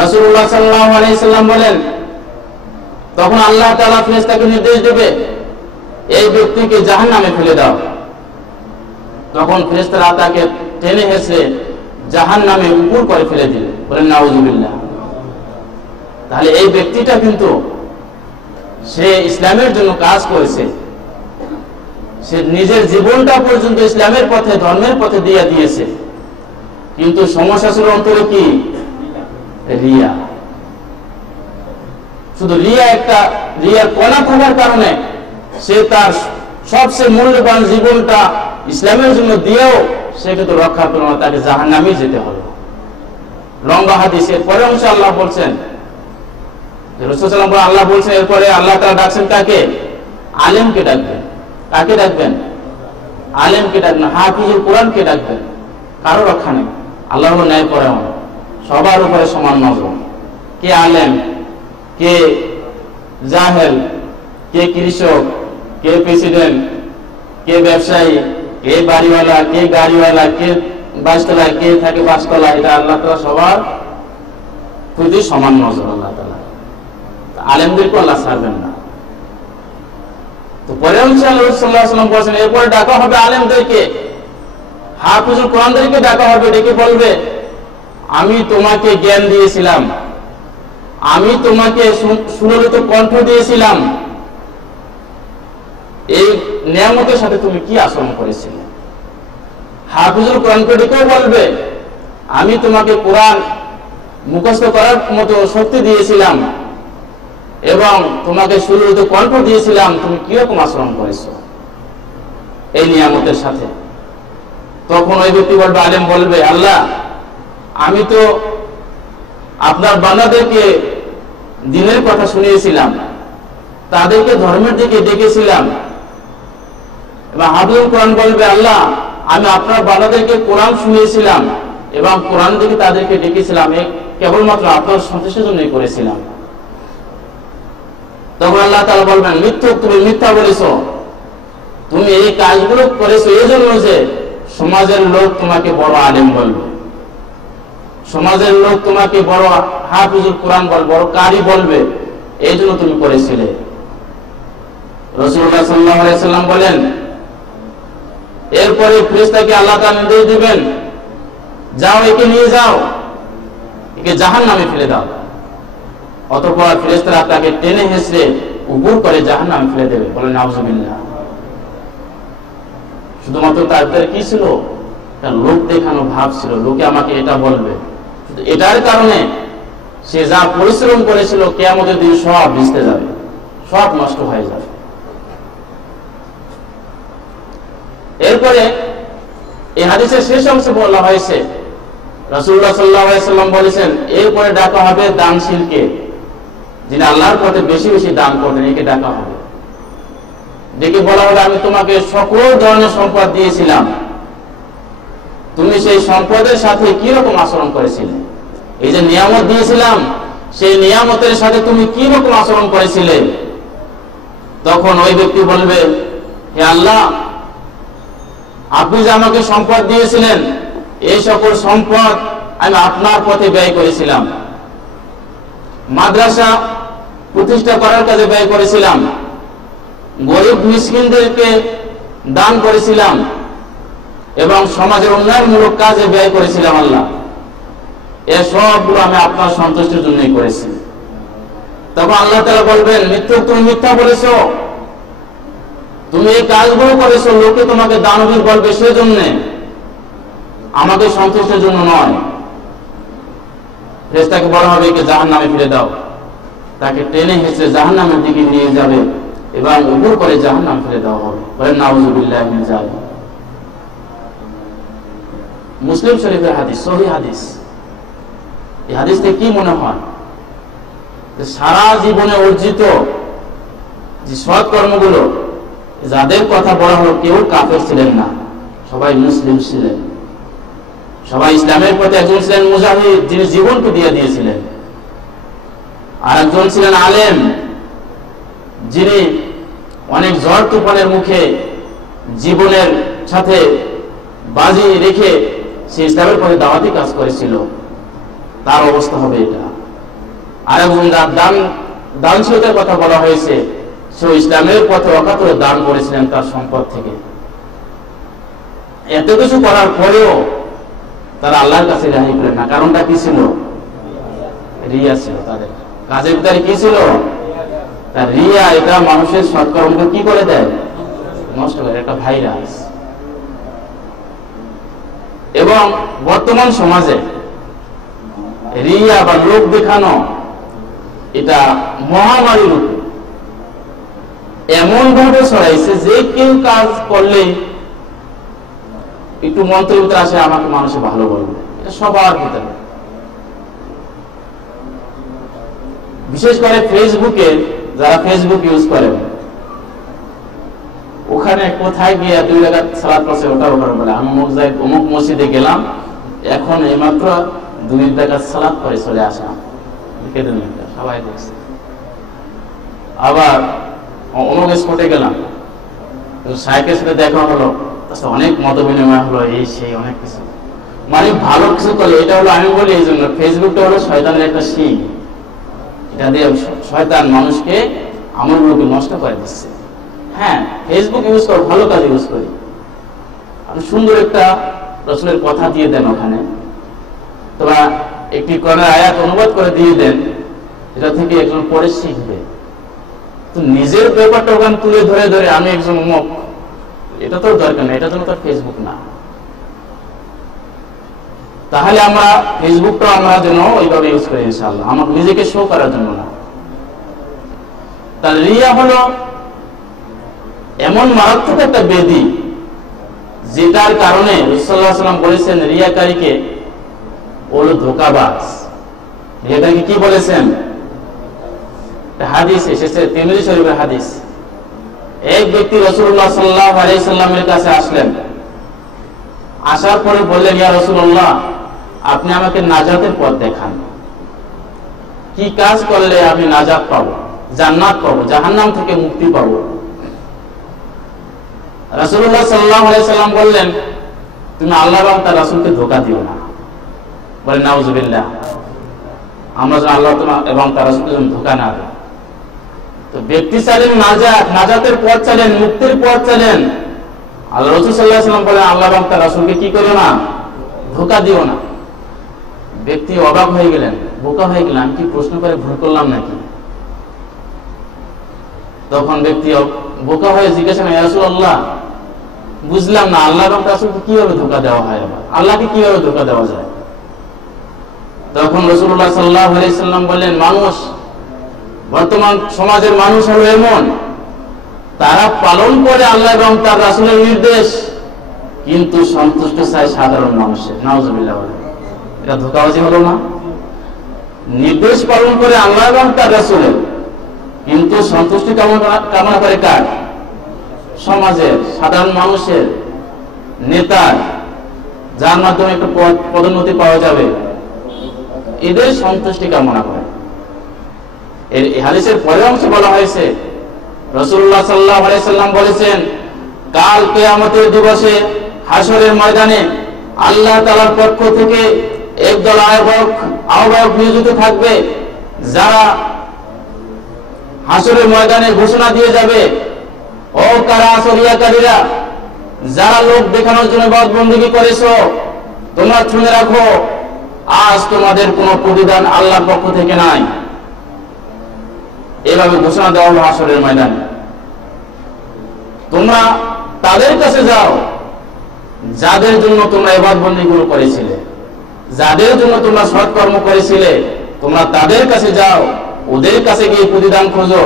রাসূলুল্লাহ সাল্লাল্লাহু আলাইহি সাল্লাম বলেন, তখন আল্লাহ তাআলা ফেরেশতাকে নির্দেশ দেবে, এই ব্যক্তিকে জাহান্নামে ফেলে দাও। তখন ফেরেশতারা তাকে টেনে হেসে জাহান্নামে উপর করে ফেলে দিবে, বলেন নাউযুবিল্লাহ। তাহলে এই ব্যক্তিটা কিন্তু সে ইসলামের জন্য কাজ করেছে, সে নিজের জীবনটা পর্যন্ত ইসলামের পথে, ধর্মের পথে দিয়ে দিয়েছে, কিন্তু সমস্যা ছিল অন্তরে কি, রিয়া। শুধু রিয়ার কণা থাকার কারণে সে তার সবচেয়ে মূল্যবান জীবনটা ইসলামের জন্য দিয়েও সে কিন্তু রক্ষা পেল না, তাকে জাহান্নামে যেতে হলো। লম্বা হাদিসের পরে অংশ আল্লাহ বলছেন, রাসূল সাল্লাল্লাহু আলাইহি ওয়াসাল্লাম আল্লাহ বলছেন, এরপরে আল্লাহ তাআলা ডাকছেন কাকে, আলেমকে ডাকবেন। কাকে ডাকবেন, আলেমকে ডাকবেন, হাফিজুল কোরআনকে ডাকবেন। কারো রক্ষা নেই, আল্লাহ হলো ন্যায়পরায়ণ, সবার উপরে সমান নজর। কে আলেম, কে জাহেল, কে কৃষক, কে প্রেসিডেন্ট, কে ব্যবসায়ী, কে বাড়িওয়ালা, কে গাড়িওয়ালা, কে 22 তলায়, কে থাকে 5 তলায়, এটা আল্লাহ তাআলা সবার প্রতি সমান নজর। আল্লাহ তাআলা আলেমদেরকে আল্লাহ ছাড়বেন না। তো পরে সাল্লাল্লাহু আলাইহি ওয়াসাল্লাম বলেছেন, এরপরে ডাকা হবে আলেমদেরকে, হাফিজুল কোরআনদেরকে ডাকা হবে, ডেকে বলবে, আমি তোমাকে জ্ঞান দিয়েছিলাম, আমি তোমাকে সুললিত কণ্ঠ দিয়েছিলাম, এই নিয়ামতের সাথে তুমি কি আচরণ করেছিলে। হাফিজুল কোরআনকে ডেকেও বলবে, আমি তোমাকে কোরআন মুখস্থ করার মতো শক্তি দিয়েছিলাম এবং তোমাকে সুললিত কণ্ঠ দিয়েছিলাম, তুমি কিরকম আচরণ করেছো এই নিয়ামতের সাথে। তখন ওই ব্যক্তি বলবে, আলেম বলবে, আল্লাহ আমি তো আপনার বান্দাদেরকে দ্বীনের কথা শুনিয়েছিলাম, তাদেরকে ধর্মের দিকে ডেকেছিলাম। এবং হাফিজুল কোরআন বলবে, আল্লাহ আমি আপনার বান্দাদেরকে কোরআন শুনিয়েছিলাম এবং কোরআন দিকে তাদেরকে ডেকেছিলাম, কেবলমাত্র আপনার সন্তুষ্টির জন্যই করেছিলাম। তখন আল্লাহ তাআলা বলবেন, মিথ্যুক, তুমি মিথ্যা বলেছো, তুমি এই কাজগুলো করেছো এই জন্য যে সমাজের লোক তোমাকে বড় আলেম বলবে, সমাজের লোক তোমাকে বড় হাফিজুল কোরআন বলবে, বড় কারি বলবে, এই জন্য তুমি করেছিলে। রাসূলুল্লাহ সাল্লাল্লাহু আলাইহি সাল্লাম বলেন, এরপরে ফেরেশতাকে আল্লাহ তাআলা নির্দেশ দিবেন, যাও একে নিয়ে যাও, একে জাহান্নামে ফেলে দাও। অতঃপর ফেরেশতারা তাকে টেনে হেঁচড়ে উপর করে জাহান্নামে ফেলে দেবে। বলেন নাউজুবিল্লাহ। শুধুমাত্র তার ভিতরে কি ছিল? লোক দেখানো ভাব ছিল, লোকে আমাকে এটা বলবে। এটার কারণে সে যা পরিশ্রম করেছিল কিয়ামতের দিন সব ভিজতে যাবে, সব নষ্ট হয়ে যাবে। এরপরে এই হাদিসের শেষ অংশে বলা হয়েছে, রাসূলুল্লাহ সাল্লাল্লাহু আলাইহি সাল্লাম বলেছেন, এরপরে ডাকা হবে দানশীলকে, যিনি আল্লাহর পথে বেশি বেশি দান করবেন, একে ডাকা হবে। ডেকে বলা হবে, আমি তোমাকে সকল ধরনের সম্পদ দিয়েছিলাম, তুমি সেই সম্পদের সাথে কি রকম আচরণ করেছিলে? এই যে নিয়ামত দিয়েছিলাম, সেই নিয়ামতের সাথে তুমি কি রকম আচরণ করেছিলে? তখন ওই ব্যক্তি বলবে, হে আল্লাহ, আপনি যে আমাকে সম্পদ দিয়েছিলেন, এই সকল সম্পদ আমি আপনার পথে ব্যয় করেছিলাম, মাদ্রাসা প্রতিষ্ঠা করার কাজে ব্যয় করেছিলাম, গরিব মিসকিনদেরকে দান করেছিলাম এবং সমাজের উন্নয়নমূলক কাজে ব্যয় করেছিলাম। আল্লাহ, এ সবগুলো আমি আপনার সন্তুষ্টির জন্যই করেছি। তখন আল্লাহ তাআলা বলবেন, মিথ্যুক, তুমি মিথ্যা বলেছো, তুমি এই কাজগুলো করেছো লোকে তোমাকে দানবীর বলবে সেজন্য, আমাকে সন্তুষ্টির জন্য নয়। ফেরেশতাকে বলা হবে, একে জাহান্নামে ফেলে দাও। তাকে টেনে হেঁচড়ে জাহান্নামের দিকে নিয়ে যাবে এবং উপর করে জাহান্নামে ফেলে দেওয়া হবে। বলেন নাউজুবিল্লাহি মিন যালিক। মুসলিম শরীফের হাদিস, সহিহ হাদিস। এই হাদিস থেকে কি মনে হয়? যে সারা জীবনে অর্জিত যে সৎ কর্মগুলো, যাদের কথা বলা হলো, কেউ কাফের ছিলেন না, সবাই মুসলিম ছিলেন, সবাই ইসলামের পথে। একজন ছিলেন মুজাহিদ, যিনি জীবনকে দিয়ে দিয়েছিলেন, আর একজন ছিলেন আলেম, যিনি অনেক ঝড় তুফানের মুখে জীবনের সাথে বাজি রেখে সে ইসলামের পথে দাওয়াতি কাজ করেছিল, তার অবস্থা হবে এটা। আর একজন দানশীলতার কথা বলা হয়েছে, সে ইসলামের পথে অকাতরে দান করেছিলেন তার সম্পদ থেকে। এত কিছু করার পরেও তারা আল্লাহর কাছে রেহাই পেলেন না। কারণটা কি ছিল? রিয়া ছিল তাদের কাজের ভিতরে। কি ছিল? তার রিয়া। এটা মানুষের সৎকর্মকে কি করে দেয়? নষ্ট করে, একটা ভাইরাস। এবং বর্তমান সমাজে রিয়া বা লোক দেখানো এটা মহামারী রূপে এমন ভাবে ছড়াইছে যে কেউ কাজ করলে একটু মন্ত্রের ভিতরে আসে, আমাকে মানুষে ভালো বলবে, এটা সবার ভিতরে। বিশেষ করে ফেসবুকে, যারা ফেসবুক ইউজ করেন, ওখানে কোথায় গিয়ে 2 রাকাত সালাত পড়ছে, ওটা বলে আমি অমুক মসজিদে গেলাম, এখন এইমাত্র 2 রাকাত সালাত পড়ে চলে আসলাম, সবাই দেখছে। আবার অমুক স্পটে গেলাম, শাইখের সাথে দেখা হলো, অনেক মত বিনিময় হলো, এই সেই অনেক কিছু। মানে ভালো কিছু করে, এটা হলো আমি বলি এই জন্য ফেসবুকটা হলো শয়তানের একটা শিখ। এটা দিয়ে শয়তান মানুষকে আমলগুলোকে নষ্ট করে দিচ্ছে। হ্যাঁ, ফেসবুক ইউজ করো, ভালো কাজে ইউজ করি। আপনি সুন্দর একটা রাসূলের কথা দিয়ে দেন ওখানে, তোমরা একটি কোরআনের আয়াত অনুবাদ করে দিয়ে দেন, এটা থেকে একজন পড়ে শিখবে। তো নিজের ব্যাপারটা ওখানে তুলে ধরে ধরে আমি একজন অমুক, এটা তো দরকার না, এটা জন্য তো ফেসবুক না। তাহলে আমরা ফেসবুকটা আমরা যেন ওইভাবে ইউজ করি ইনশাআল্লাহ, আমার নিজেকে শো করার জন্য না। তাহলে রিয়া হলো এমন মারাত্মক একটা ব্যাধি যেটার কারণে রাসূলুল্লাহ সাল্লাল্লাহু আলাইহি ওয়াসাল্লাম বলেছেন রিয়াকারীকে হলো ধোঁকাবাজ। রিয়াকারীকে কি বলেছেন? হাদিস এসেছে, তিরমিজি শরীফের হাদিস। এক ব্যক্তি রাসূলুল্লাহ সাল্লাল্লাহু আলাইহি সাল্লামের কাছে আসলেন, আসার পরে বললেন, ইয়া রাসূলুল্লাহ, আপনি আমাকে নাজাতের পথ দেখান। কি কাজ করলে আমি নাজাত পাবো, জান্নাত পাবো, জাহান্নাম থেকে মুক্তি পাবো? রাসূলুল্লাহ সাল্লাল্লাহু আলাইহি সাল্লাম বললেন, তুমি আল্লাহ এবং তার রাসূলকে ধোঁকা দিও না। বলে নাউযুবিল্লাহ, আমরা যেন আল্লাহ এবং তার রাসূলকে ধোঁকা না দিই। তো ব্যক্তি চাইলেন নাজাত, নাজাতের পথ চাইলেন, মুক্তির পথ চাইলেন। আল্লাহ রাসূল সাল্লাল্লাহু আলাইহি সাল্লাম বলেন, আল্লাহ এবং তার রাসূলকে কি করো না, ধোঁকা দিও না। ব্যক্তি অবাক হয়ে গেলেন, বোকা হয়ে গেলেন, আমি কি প্রশ্ন করে ভুল করলাম নাকি? তখন ব্যক্তি বোকা হয়ে জিজ্ঞাসা করেন, ইয়া রাসূলুল্লাহ, বুঝলাম না আল্লাহ এবং রাসূলকে কিভাবে ধোঁকা দেওয়া হয়, আবার আল্লাহকে কিভাবে ধোঁকা দেওয়া যায়? তখন রাসূলুল্লাহ সাল্লাল্লাহু আলাইহি সাল্লাম বললেন, মানুষ, বর্তমান সমাজের মানুষ হলো এমন, তারা পালন করে আল্লাহ এবং তার রাসূলের নির্দেশ, কিন্তু সন্তুষ্ট চায় সাধারণ মানুষের। নাউযুবিল্লাহ, এটা ধোঁকাবাজি হলো না? নির্দেশ পালন করে আল্লাহ এবং তার রাসূলের, কিন্তু সন্তুষ্টি কামনা করে কার? সমাজের সাধারণ মানুষের, নেতার, যার মাধ্যমে একটা পদোন্নতি পাওয়া যাবে, এদের সন্তুষ্টি কামনা করে। এই হাদিসের পরের অংশে বলা হয়েছে, রাসূলুল্লাহ সাল্লাল্লাহু আলাইহি সাল্লাম বলেছেন, কাল কিয়ামতের দিবসে হাসরের ময়দানে আল্লাহ তাআলার পক্ষ থেকে একদল আহ্বায়ক নিয়োজিত থাকবে, যারা হাসরের ময়দানে ঘোষণা দিয়ে যাবে, ও কারা রিয়াকারীরা, যারা লোক দেখানোর জন্য ইবাদত বندگی করেছো, তোমরা শুনে রাখো, আজ তোমাদের কোনো প্রতিদান আল্লাহর পক্ষ থেকে নাই। এভাবে ঘোষণা দেওয়া হলো হাসরের ময়দানে। তোমরা তাদের কাছে যাও যাদের জন্য তোমরা ইবাদত বندگی গুলো করেছিলে, যাদের জন্য তোমরা সৎকর্ম করেছিলে, তোমরা তাদের কাছে যাও, ওদের কাছে গিয়ে প্রতিদান খোঁজো,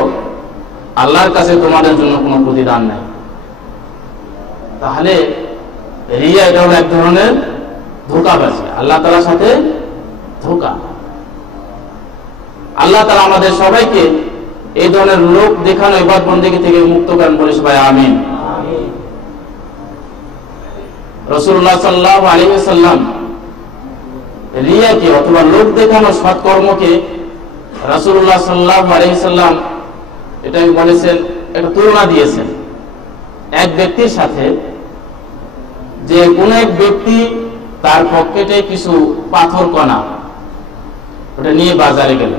আল্লাহর কাছে তোমাদের জন্য কোনো প্রতিদান নাই। তাহলে রিয়া এটা হলো এক ধরনের ধোঁকাবাজি, আল্লাহ তাআলার সাথে ধোঁকা। আল্লাহ তাআলা আমাদের সবাইকে এই ধরনের লোক দেখানো ইবাদত বندگی থেকে মুক্ত করেন, বলে সবাই আমিন। রাসূলুল্লাহ সাল্লাল্লাহু আলাইহি ওয়াসাল্লাম রিয়াকে অথবা লোক দেখানো সৎকর্মকে রাসূলুল্লাহ সাল্লাল্লাহু আলাইহি ওয়াসাল্লাম এটা বলেছেন, একটা তুলনা দিয়েছেন এক ব্যক্তির সাথে, যে কোন এক ব্যক্তি তার পকেটে কিছু পাথর কণা ওটা নিয়ে বাজারে গেল,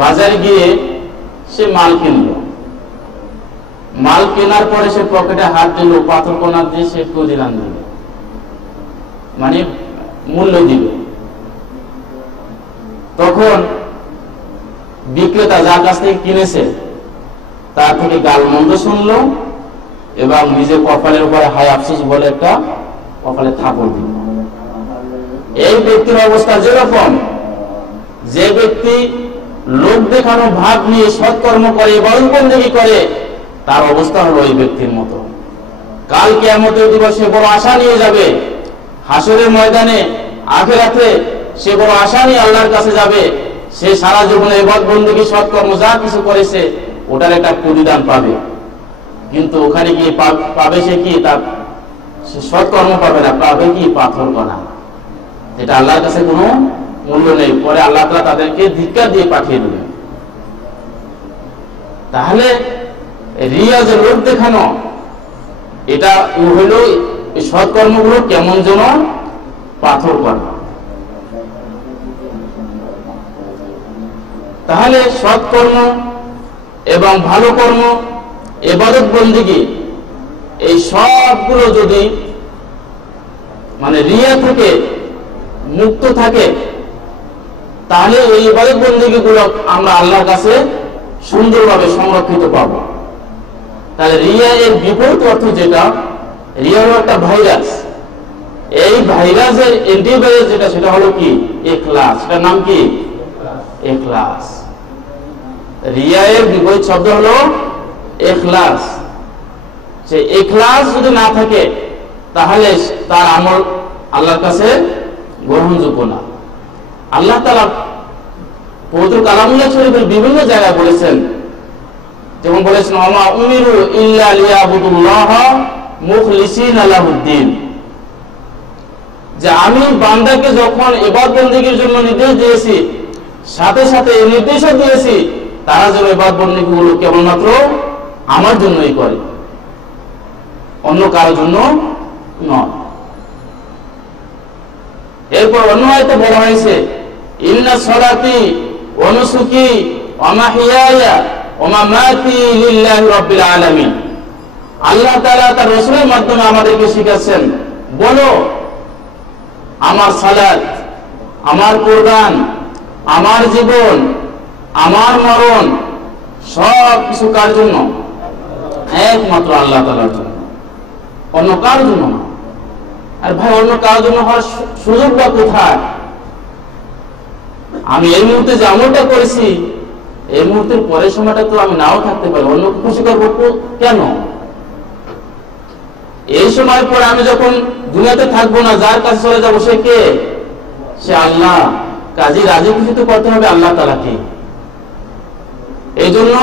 বাজারে গিয়ে সে মাল কিনলো, মাল কেনার পরে সে পকেটে হাত দিল, পাথর কণা দিয়ে সে প্রতিদান দিল, মানে মূল্য দিল। তখন বিক্রেতা যার কাছ থেকে কিনেছে তার থেকে গালমন্দ শুনলো এবং নিজে কপালের উপরে হায় আফসোস বলে একটা কপালে থাপড় দিল। এই ব্যক্তির অবস্থা যেরকম, যে ব্যক্তি লোক দেখানো ভাব নিয়ে সৎকর্ম করে, ইবাদত বندگی করে, তার অবস্থা হলো এই ব্যক্তির মতো। কাল কিয়ামতের দিবসে বড় আশা নিয়ে যাবে, হাসরের ময়দানে আখিরাতে সে বড় আশা নিয়ে আল্লাহর কাছে যাবে। সে সারা জীবনে ইবাদত বندگی সৎকর্ম যা কিছু করেছে ওটার একটা প্রতিদান পাবে, কিন্তু ওখানে গিয়ে পাবে সে কি, তার সৎকর্ম পাবে না, পাবে কি পাথর কণা, যেটা আল্লাহর কাছে কোনো মূল্য নেই। পরে আল্লাহ তাআলা তাদেরকে ধিক্কার দিয়ে পাঠিয়ে দেবেন। তাহলে রিয়া যে লোক দেখানো, এটা হলো এই সৎকর্মগুলো কেমন যেন পাথর করে। তাহলে সৎকর্ম এবং ভালো কর্ম, ইবাদত বন্দেগী, এই সবগুলো যদি মানে রিয়া থেকে মুক্ত থাকে, তাহলে এই ইবাদত বন্দেগী গুলো আমরা আল্লাহর কাছে সুন্দরভাবে সংরক্ষিত পাবো। তাহলে রিয়া এর বিপরীত অর্থ যেটা, রিয়া হলো একটা ভাইরাস। এই ভাইরাসের অ্যান্টিভাইরাস যেটা, সেটা হলো কি ইখলাস। সেটার নাম কি ইখলাস। রিয়া এর বিপরীত শব্দ হলো ইখলাস। সে ইখলাস যদি না থাকে তাহলে তার আমল আল্লাহর কাছে গ্রহণযোগ্য না। আল্লাহ তাআলা পবিত্র কালামুল্লাহ শরীফের বিভিন্ন জায়গায় বলেছেন, যেমন বলেছেন ওমা উমিরু ইল্লা লিয়াবুদুল্লাহ মুখলিসিনা লাহুদ্দিন, যে আমি বান্দাকে যখন ইবাদত বন্দেগীর জন্য নির্দেশ দিয়েছি, সাথে সাথে এই নির্দেশও দিয়েছি তারা যেন ইবাদত বন্দেগীগুলো কেবলমাত্র আমার জন্যই করে, অন্য কারোর জন্য নয়। এরপর অন্য আয়াতে বলা হয়েছে ইন্না সলাতি ওয়া নুসুকি ওয়া মাহইয়ায়া ওয়া মামাতি লিল্লাহি রাব্বিল আলামিন। আল্লাহ তাআলা তার রাসূলের মাধ্যমে আমাদেরকে শিখাচ্ছেন, বলো আমার সালাত, আমার কুরবান, আমার জীবন, আমার মরণ সব কিছু কার জন্য? একমাত্র আল্লাহ তাআলার জন্য, অন্য কারোর জন্য না। আর ভাই, অন্য কারোর জন্য হওয়ার সুযোগ বা কোথায়? আমি এই মুহূর্তে যে আমলটা করেছি, এই মুহূর্তের পরের সময়টা তো আমি নাও থাকতে পারি, অন্যকে খুশি করবো কেন? এই সময় পরে আমি যখন দুনিয়াতে থাকবো না, যার কাছে চলে যাবো সে কে? সে আল্লাহ। কাজী রাজি খুশি তো করতে হবে আল্লাহ তাআলাকে। এই জন্য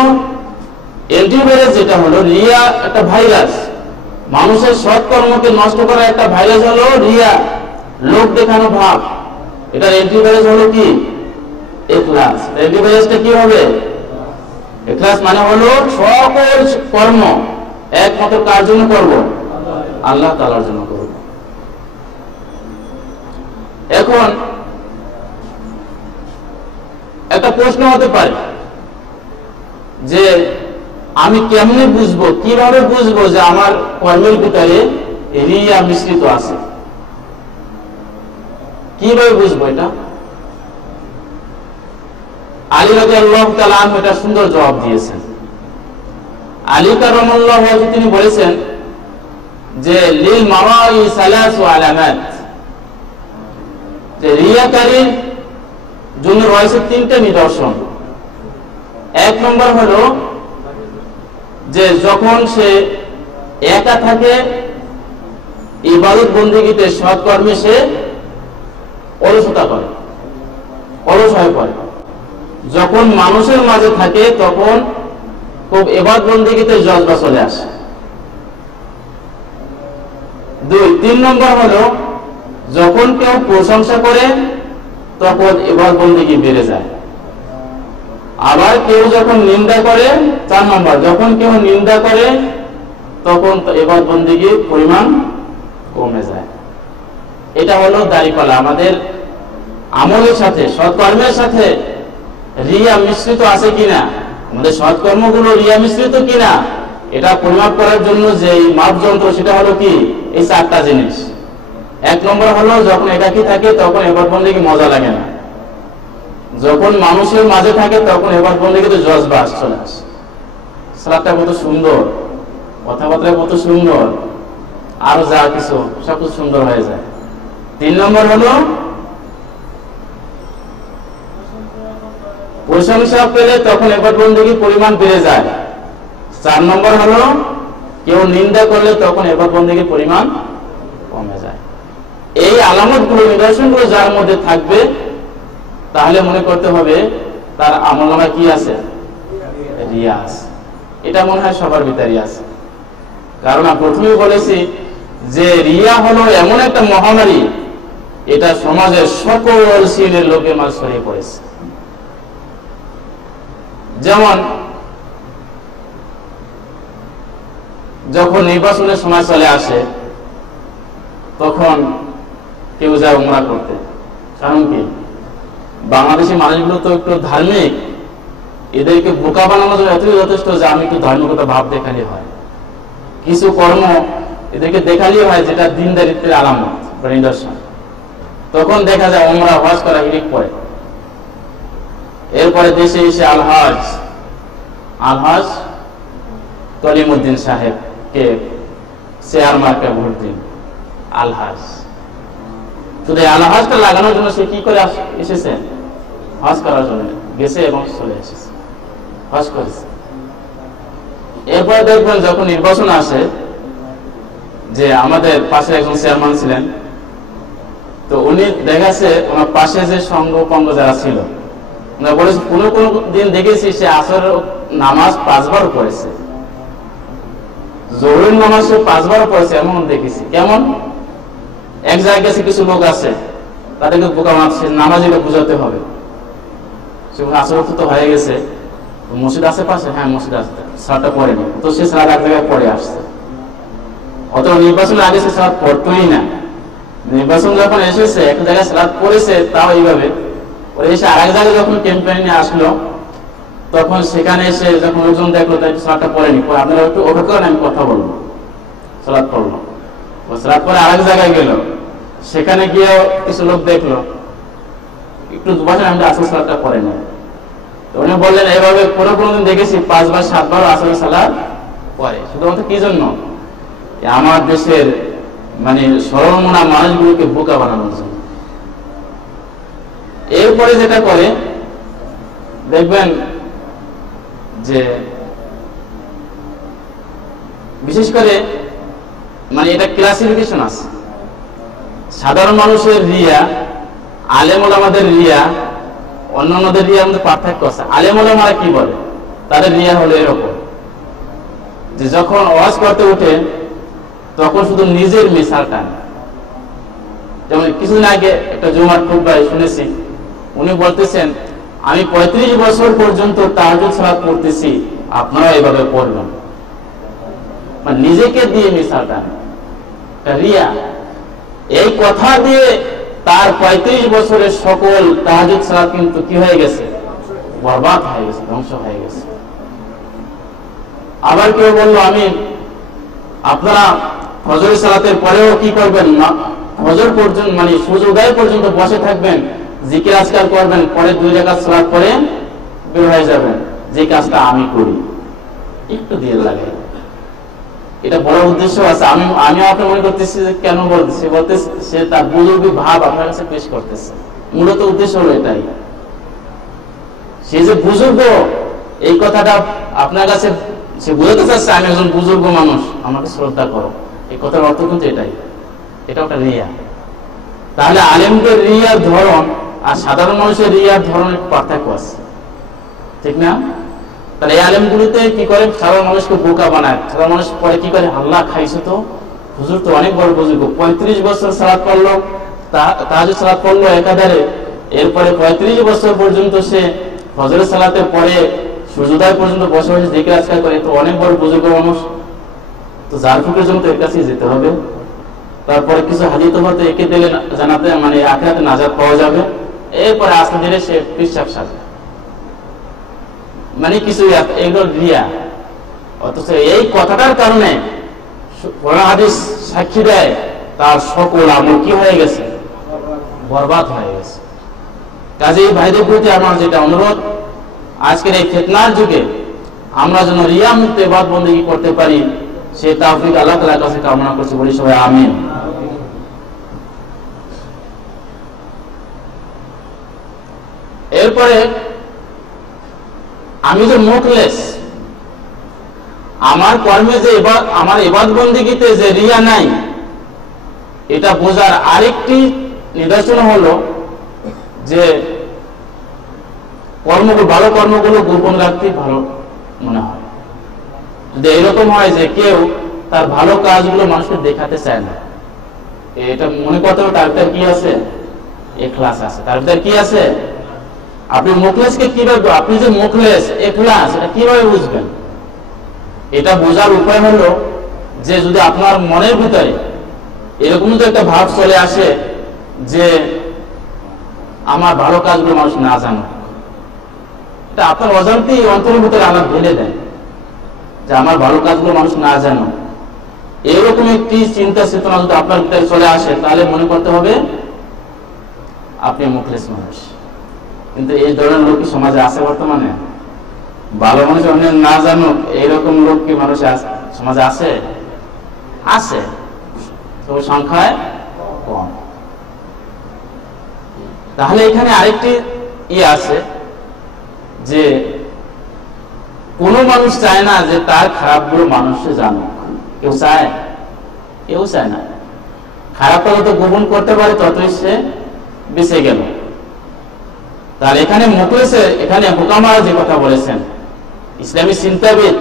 অ্যান্টিভাইরাস যেটা হলো রিয়া, একটা ভাইরাস, মানুষের সৎকর্মকে নষ্ট করা একটা ভাইরাস হলো রিয়া, লোক দেখানো ভাব। এটার অ্যান্টিভাইরাস হলো কি ইখলাস। অ্যান্টিভাইরাসটা কি হবে? ইখলাস মানে হলো সকল কর্ম একমাত্র কার জন্য করব? আল্লাহ তাআলার জন্য করব। এখন একটা প্রশ্ন হতে পারে যে আমি কেমনে বুঝবো, কিভাবে বুঝবো যে আমার কর্মের ভিতরে রিয়া মিশ্রিত আছে? কিভাবে বুঝবো এটা? আলী রাদিয়াল্লাহু তাআলা আনহু এটা সুন্দর জবাব দিয়েছেন। আলী কারামাল্লাহু ওয়াজহু তিনি বলেছেন যে লিল মারাই সালাসু আলামাত, যে রিয়াকারীর জন্য রয়েছে তিনটা নিদর্শন। এক নম্বর হলো যে যখন সে একা থাকে, ইবাদত বন্দেগীতে সৎকর্মে সে অলসতা করে, অলস হয়ে পড়ে। যখন মানুষের মাঝে থাকে তখন খুব ইবাদত বন্দেগীতে জজবা চলে আসে। তিন নম্বর হলো যখন কেউ প্রশংসা করে তখন ইবাদত বন্দেগী বেড়ে যায়। আবার কেউ যখন নিন্দা করে, 4 নম্বর, যখন কেউ নিন্দা করে তখন ইবাদত বন্দেগীর পরিমাণ কমে যায়। এটা হলো দাঁড়িপাল্লা। আমাদের আমলের সাথে, সৎকর্মের সাথে রিয়া মিশ্রিত আছে কিনা, আমাদের সৎকর্মগুলো রিয়া মিশ্রিত কিনা, এটা পরিমাপ করার জন্য যে মাপযন্ত্র, সেটা হলো কি এই 4টা জিনিস। 1 নম্বর হলো যখন একাকী থাকে তখন ইবাদত বন্দেগী মজা লাগে না, যখন মানুষের মাঝে থাকে তখন ইবাদত বন্দেগীতে জজবা চলে আসে। সালাতটা কত সুন্দর, কথাবার্তা কত সুন্দর, আরো যা কিছু সবকিছু সুন্দর হয়ে যায়। 3 নম্বর হলো প্রশংসা পেলে তখন ইবাদত বন্দেগীর পরিমাণ বেড়ে যায়। 4 নম্বর হলো কেউ নিন্দা করলে তখন ইবাদত বন্দেগীর পরিমাণ কমে যায়। এই আলামতগুলো, নিদর্শনগুলো যার মধ্যে থাকবে তাহলে মনে করতে হবে তার আমলনামায় কি আছে? রিয়া আছে। এটা মনে হয় সবার ভিতরেই আছে। কারণ আমি প্রথমেই বলেছি যে রিয়া হলো এমন একটা মহামারী, এটা সমাজের সকল শ্রেণীর লোকের মাঝে ছড়িয়ে পড়েছে। যেমন যখন নির্বাচনের সময় চলে আসে তখন কেউ যায় উমরা করতে। কারণ কি, বাংলাদেশি মানুষগুলো তো একটু ধার্মিক, এদেরকে বোকা বানানোর জন্য এতই যথেষ্ট যে আমি একটু ধার্মিকতা ভাব দেখালে হয়, কিছু কর্ম এদেরকে দেখালেই হয় যেটা দিনদারিত্বের আলামত বা নিদর্শন। তখন দেখা যায় উমরা হজ করা হিরিক পড়ে। এরপরে দেশে এসে আলহাজ কলিমউদ্দিন সাহেবকে শেয়ার মার্কে ভোট দিন। আলহাজ, শুধু আলহাজটা লাগানোর জন্য সে কি করে এসেছে? হজ করার জন্য গেছে এবং চলে এসেছে, হজ করেছে। এরপরে দেখবেন যখন নির্বাচন আসে, যে আমাদের পাশে একজন চেয়ারম্যান ছিলেন, তো উনি দেখাচ্ছে ওনার পাশে যে সঙ্গ পঙ্গ যারা ছিল, বলেছে কোনো কোনো দিন দেখেছি সে আসর নামাজ 5 বার পড়েছে, জরুরি নামাজ সে 5 বার পড়েছে, এমন দেখেছি। কেমন? এক জায়গায় কিছু লোক আছে, তাদেরকে বোকা মারছে, নামাজিটা বুঝাতে হবে। আসর তো হয়ে গেছে, মসজিদ আছে পাশে, হ্যাঁ মসজিদ আছে, সালাতটা পড়েনি, তো সে সালাত এক জায়গায় পড়ে আসছে। অত নির্বাচনের আগে সে সালাত পড়তোই না, নির্বাচন যখন এসেছে এক জায়গায় সালাত পড়েছে, তাও এইভাবে এসে আরেক জায়গায় যখন ক্যাম্পেইনে আসলো, তখন সেখানে এসে যখন লোকজন দেখলো তাই সালাতটা পড়েনি, আপনারা একটু অপেক্ষা করেন আমি কথা বলবো, সালাত পড়লো। সালাত পরে আরেক জায়গায় গেল, সেখানে গিয়ে কিছু লোক দেখলো একটু বসে, আমি আসল সালাতটা পড়েনি। তো উনি বললেন এইভাবে কোনোদিন দেখেছি 5 বার 7 বার আসল সালাত পড়ে, শুধুমাত্র কি জন্য? আমার দেশের মানে সরলমনা মানুষগুলোকে বোকা বানানোর জন্য। এরপরে যেটা করে দেখবেন যে বিশেষ করে মানে এটা ক্লাসিফিকেশন আছে, সাধারণ মানুষের রিয়া, আলেম ওলামাদের রিয়া, অন্যান্যদের রিয়ার মধ্যে পার্থক্য আছে। আলেম ওলামারা কি বলে? তাদের রিয়া হলো এরকম যে যখন ওয়াজ করতে উঠে তখন শুধু নিজের মিসাল টানে। যেমন কিছুদিন আগে একটা জুমার খুতবায় শুনেছি, উনি বলতেছেন আমি 35 বছর পর্যন্ত তাহাজ্জুদ সালাত পড়তেছি, আপনারা এইভাবে পড়বেন। মানে নিজেকে দিয়ে মিসাল টানে, রিয়া। এই কথা দিয়ে তার 35 বছরের সকল তাহাজ্জুদ সালাত কিন্তু কি হয়ে গেছে? বরবাদ হয়ে গেছে, ধ্বংস হয়ে গেছে। আবার কেউ বললো আমি আপনারা ফজরের সালাতের পরেও কি করবেন না, ফজর পর্যন্ত মানে সূর্য উদয় পর্যন্ত বসে থাকবেন, জিকির আজকার করবেন, পরে 2 রাকাত সালাত পরে বের হয়ে যাবেন, যে কাজটা আমি করি। একটু দিয়ে লাগে, এটা বড় উদ্দেশ্য আছে। আমি আপনি মনে করতেছি যে কেন বলতেছি, বলতেছে সে তার বুজুর্গি ভাব আপনার কাছে পেশ করতেছে, মূলত উদ্দেশ্য হলো এটাই। সে যে বুজুর্গ, এই কথাটা আপনার কাছে সে বুঝাতে চাচ্ছে আমি একজন বুজুর্গ মানুষ, আমাকে শ্রদ্ধা করো, এই কথার অর্থ কিন্তু এটাই। এটা একটা রিয়া। তাহলে আলেমদের রিয়ার ধরন আর সাধারণ মানুষের রিয়ার ধরনের পার্থক্য আছে, ঠিক না? তাহলে এই আলেমগুলিতে কি করে? সাধারণ মানুষকে বোকা বানায়। সাধারণ মানুষ পরে কি করে? আল্লাহ খাইছে তো, হুজুর তো অনেক বড় বুজুর্গ, 35 বছর সালাত পড়লো, তাহাজ্জুদ সালাত পড়লো একাধারে, এরপরে 35 বছর পর্যন্ত সে ফজরের সালাতের পরে সূর্যোদয় পর্যন্ত বসে বসে জিকির আজকার করে, তো অনেক বড় বুজুর্গ মানুষ, তো যার ফুকের জন্য তো এর কাছে যেতে হবে। তারপরে কিছু হাদিস হতে একে দিলে জানাতে মানে আখিরাতে নাজাত পাওয়া যাবে, এরপরে আস্তে ধীরে সে পিশাব সাজে, মানে কিছু এগুলো রিয়া। অথচ এই কথাটার কারণে কোরআন হাদিস সাক্ষী দেয় তার সকল আমল কি হয়ে গেছে? বরবাদ হয়ে গেছে। কাজেই ভাইদের প্রতি আমার যেটা অনুরোধ, আজকের এই ফিতনার যুগে আমরা যেন রিয়া মুক্ত ইবাদত বন্দেগী করতে পারি, সেই তৌফিক আল্লাহ তাআলার কাছে কামনা করছি, বলি সবাই আমিন। এরপরে আমি যে মুখলেস, আমার কর্মে যে আমার ইবাদত বন্দেগীতে যে রিয়া নাই, এটা বোঝার আরেকটি নিদর্শন হলো যে ভালো কর্মগুলো গোপন রাখতে ভালো মনে হয়। যদি এরকম হয় যে কেউ তার ভালো কাজগুলো মানুষকে দেখাতে চায় না, এটা মনে করতে হবে তার ভিতরে কি আছে? ইখলাস আছে। তার ভিতরে কি আছে? আপনি মুখলেসকে কিভাবে, আপনি যে মুখলেস ইখলাস, এটা কিভাবে বুঝবেন? এটা বোঝার উপায় হলো যে যদি আপনার মনের ভিতরে এরকম তো একটা ভাব চলে আসে যে আমার ভালো কাজগুলো মানুষ না জানো, এটা আপনার অজান্তেই অন্তরের ভিতরে আল্লাহ ঢেলে দেয় যে আমার ভালো কাজগুলো মানুষ না জানো। এরকম একটি চিন্তা চেতনা যদি আপনার ভিতরে চলে আসে, তাহলে মনে করতে হবে আপনি মুখলেস মানুষ। কিন্তু এই ধরনের লোক কি সমাজে আছে বর্তমানে? ভালো মানুষ অনেক না জানুক এইরকম লোক কি মানুষ সমাজে আছে? আছে, তো সংখ্যায় কম। তাহলে এখানে আরেকটি আছে যে কোন মানুষ চায় না যে তার খারাপগুলো মানুষ জানুক। কেউ চায়? কেউ চায় না। খারাপটা যত গোপন করতে পারে ততই সে বেঁচে গেল। তাহলে এখানে মুখলেসের, এখানে হুকামারা যে কথা বলেছেন, ইসলামী চিন্তাবিদ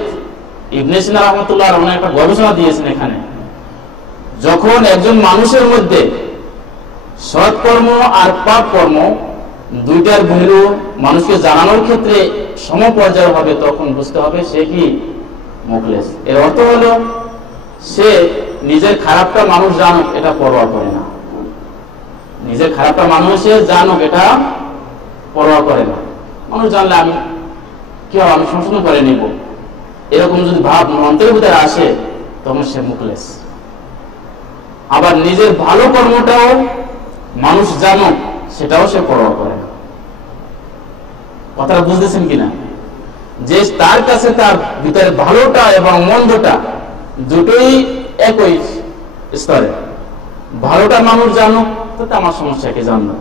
ইবনে সিনা রাহমাতুল্লাহ আলাইহি একটা গবেষণা দিয়েছেন এখানে, যখন একজন মানুষের মধ্যে সৎকর্ম আর পাপ কর্ম দুইটার ভ্যালু মানুষকে জানানোর ক্ষেত্রে সমপর্যায় হবে, তখন বুঝতে হবে সে কি মুখলেস। এর অর্থ হলো সে নিজের খারাপটা মানুষ জানুক এটা পরোয়া করে না, নিজের খারাপটা মানুষে জানুক এটা পরোয়া করে না। মানুষ জানলে আমি কি হবে, আমি সংশোধন করে নিব, এরকম যদি ভাব অন্তরের ভিতরে আসে তখন সে মুখলেস। আবার নিজের ভালো কর্মটাও মানুষ জানুক সেটাও সে পরোয়া করে না। কথাটা বুঝতেছেন কিনা? যে তার কাছে তার ভিতরে ভালোটা এবং মন্দটা দুটোই একই স্তরে। ভালোটা মানুষ জানুক তাতে আমার সমস্যাকে জানুক,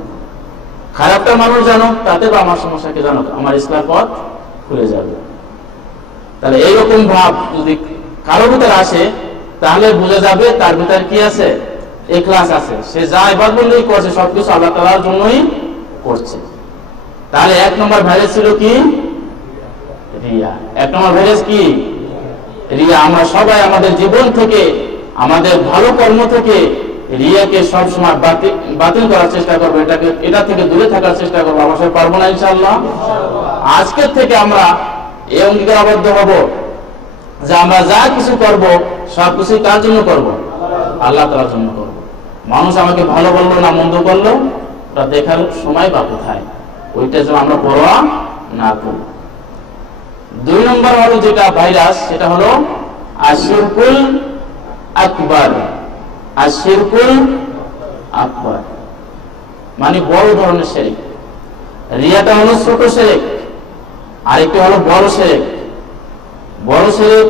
খারাপটা মানুষ জানুক তাতে বা আমার সমস্যাকে জানুক, আমার ইসলাম পথ খুলে যাবে। তাহলে এইরকম ভাব যদি কারো ভিতরে আসে তাহলে বুঝা যাবে তার ভিতরে কি আছে, ইখলাস আছে। সে যা ইবাদতই করছে সবকিছু আল্লাহ তাআলার জন্যই করছে। তাহলে এক নম্বর ভাইরাস ছিল কি? রিয়া। এক নম্বর ভাইরাস কি? রিয়া। আমরা সবাই আমাদের জীবন থেকে, আমাদের ভালো কর্ম থেকে রিয়াকে সবসময় বাতিল করার চেষ্টা করবো, এটা থেকে দূরে থাকার চেষ্টা করবো। আমরা সবাই পারবো না ইনশাআল্লাহ? আজকের থেকে আমরা এই অঙ্গীকারাবদ্ধ হব যে আমরা যা কিছু করব সবকিছু কার জন্য করব? আল্লাহ তাআলার জন্য করব। মানুষ আমাকে ভালো বললো না মন্দ করলো ওটা দেখার সময় বা কোথায়, ওইটা যেন আমরা পরোয়া না করি। দুই নম্বর হলো যেটা ভাইরাস, সেটা হলো আশিরকুল আকবার। আশিরকুল আকবার মানে বড় ধরনের শিরক। রিয়াটা হলো ছোট শিরক, আরেকটি হলো বড় শিরক। বড় শিরক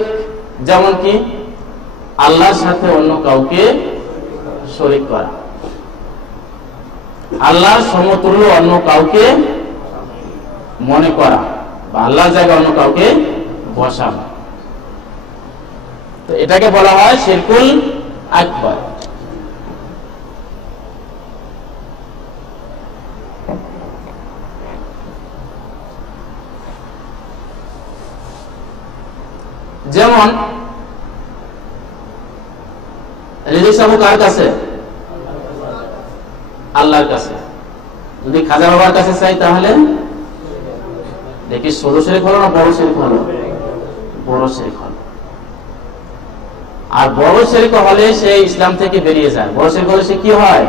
যেমন কি আল্লাহর সাথে অন্য কাউকে শরীক করা, আল্লাহর সমতুল্য অন্য কাউকে মনে করা, বা আল্লাহর জায়গায় অন্য কাউকে বসানো, তো এটাকে বলা হয় শিরকুল আকবার। যেমন রিজিক সাবু কার কাছে? আল্লাহর কাছে। যদি খাজা বাবার কাছে চাই তাহলে দেখি ছোট শিরক হলো না বড় শিরক হলো? বড় শিরক হলো। আর বড় শিরক হলে সে ইসলাম থেকে বেরিয়ে যায়। বড় শিরক হলে সে কি হয়?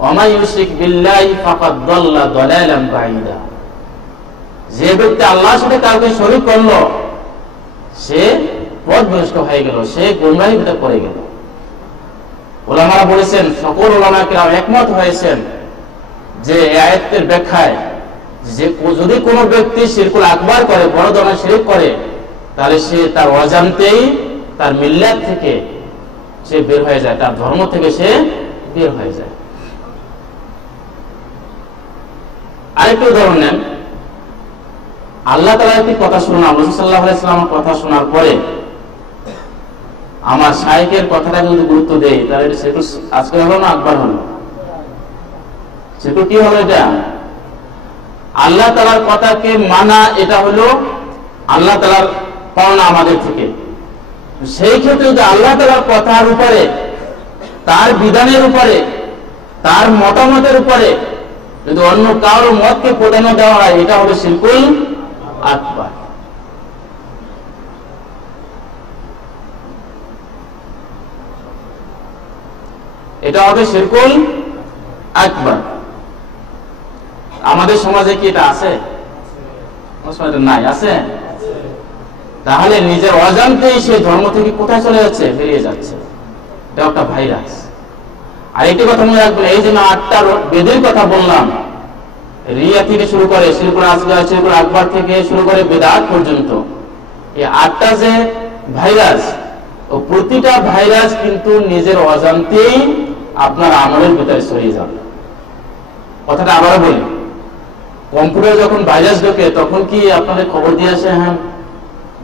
ওয়া মান ইউশরিক বিল্লাহি ফাকাদ দাল্লা দালালান বাঈদা। যে ব্যক্তি আল্লাহর সাথে কাউকে শরীক করলো সে পথভ্রষ্ট হয়ে গেল, সে গোমরাহির ভিতরে পড়ে গেল। উলামারা বলেছেন, সকল উলামা কিরাম একমত হয়েছেন যে এই আয়াতের ব্যাখ্যায় যে যদি কোনো ব্যক্তি শিরকুল আকবার করে, বড় ধরনের শিরক করে, তাহলে সে তার অজান্তেই তার মিল্লাত থেকে সে বের হয়ে যায়, তার ধর্ম থেকে সে বের হয়ে যায়। আরেকটা উদাহরণ নেন। আল্লাহ তাআলার একটি কথা শুনলাম, রাসূল সাল্লাল্লাহু আলাইহি ওয়াসাল্লামের কথা শোনার পরে আমার শাইখের কথাটাকে যদি গুরুত্ব দেই তাহলে এটা শিরকুল আসগর হলো না আকবার হলো? শিরকুল কি হলো? এটা আল্লাহ তাআলার কথাকে মানা, এটা হলো আল্লাহ তাআলার পাওনা আমাদের থেকে। সেই ক্ষেত্রে যদি আল্লাহ তাআলার কথার উপরে, তার বিধানের উপরে, তার মতামতের উপরে যদি অন্য কারোর মতকে প্রাধান্য দেওয়া হয়, এটা হবে শিরকুল আকবার। এটা হবে শিরকুল আকবার। আমাদের সমাজে কি এটা আছে? নাই, আছে? তাহলে নিজের অজান্তেই সেই ধর্ম থেকে কোথায় চলে যাচ্ছে, বেরিয়ে যাচ্ছে। এটা একটা ভাইরাস। আর একটি কথা মনে রাখবেন, এই যে 8টা বেদের কথা বললাম, রিয়া থেকে শুরু করে শিরকুল আসগার, শিরকুল আকবার থেকে শুরু করে বেদাত পর্যন্ত, এই 8টা যে ভাইরাস, ও প্রতিটা ভাইরাস কিন্তু নিজের অজান্তেই আপনার আমলের ভিতরে ছড়িয়ে যাবে। কথাটা আবারও বলি, কম্পিউটারে যখন ভাইরাস ঢোকে তখন কি আপনাদের খবর দিয়ে আসে, হ্যাঁ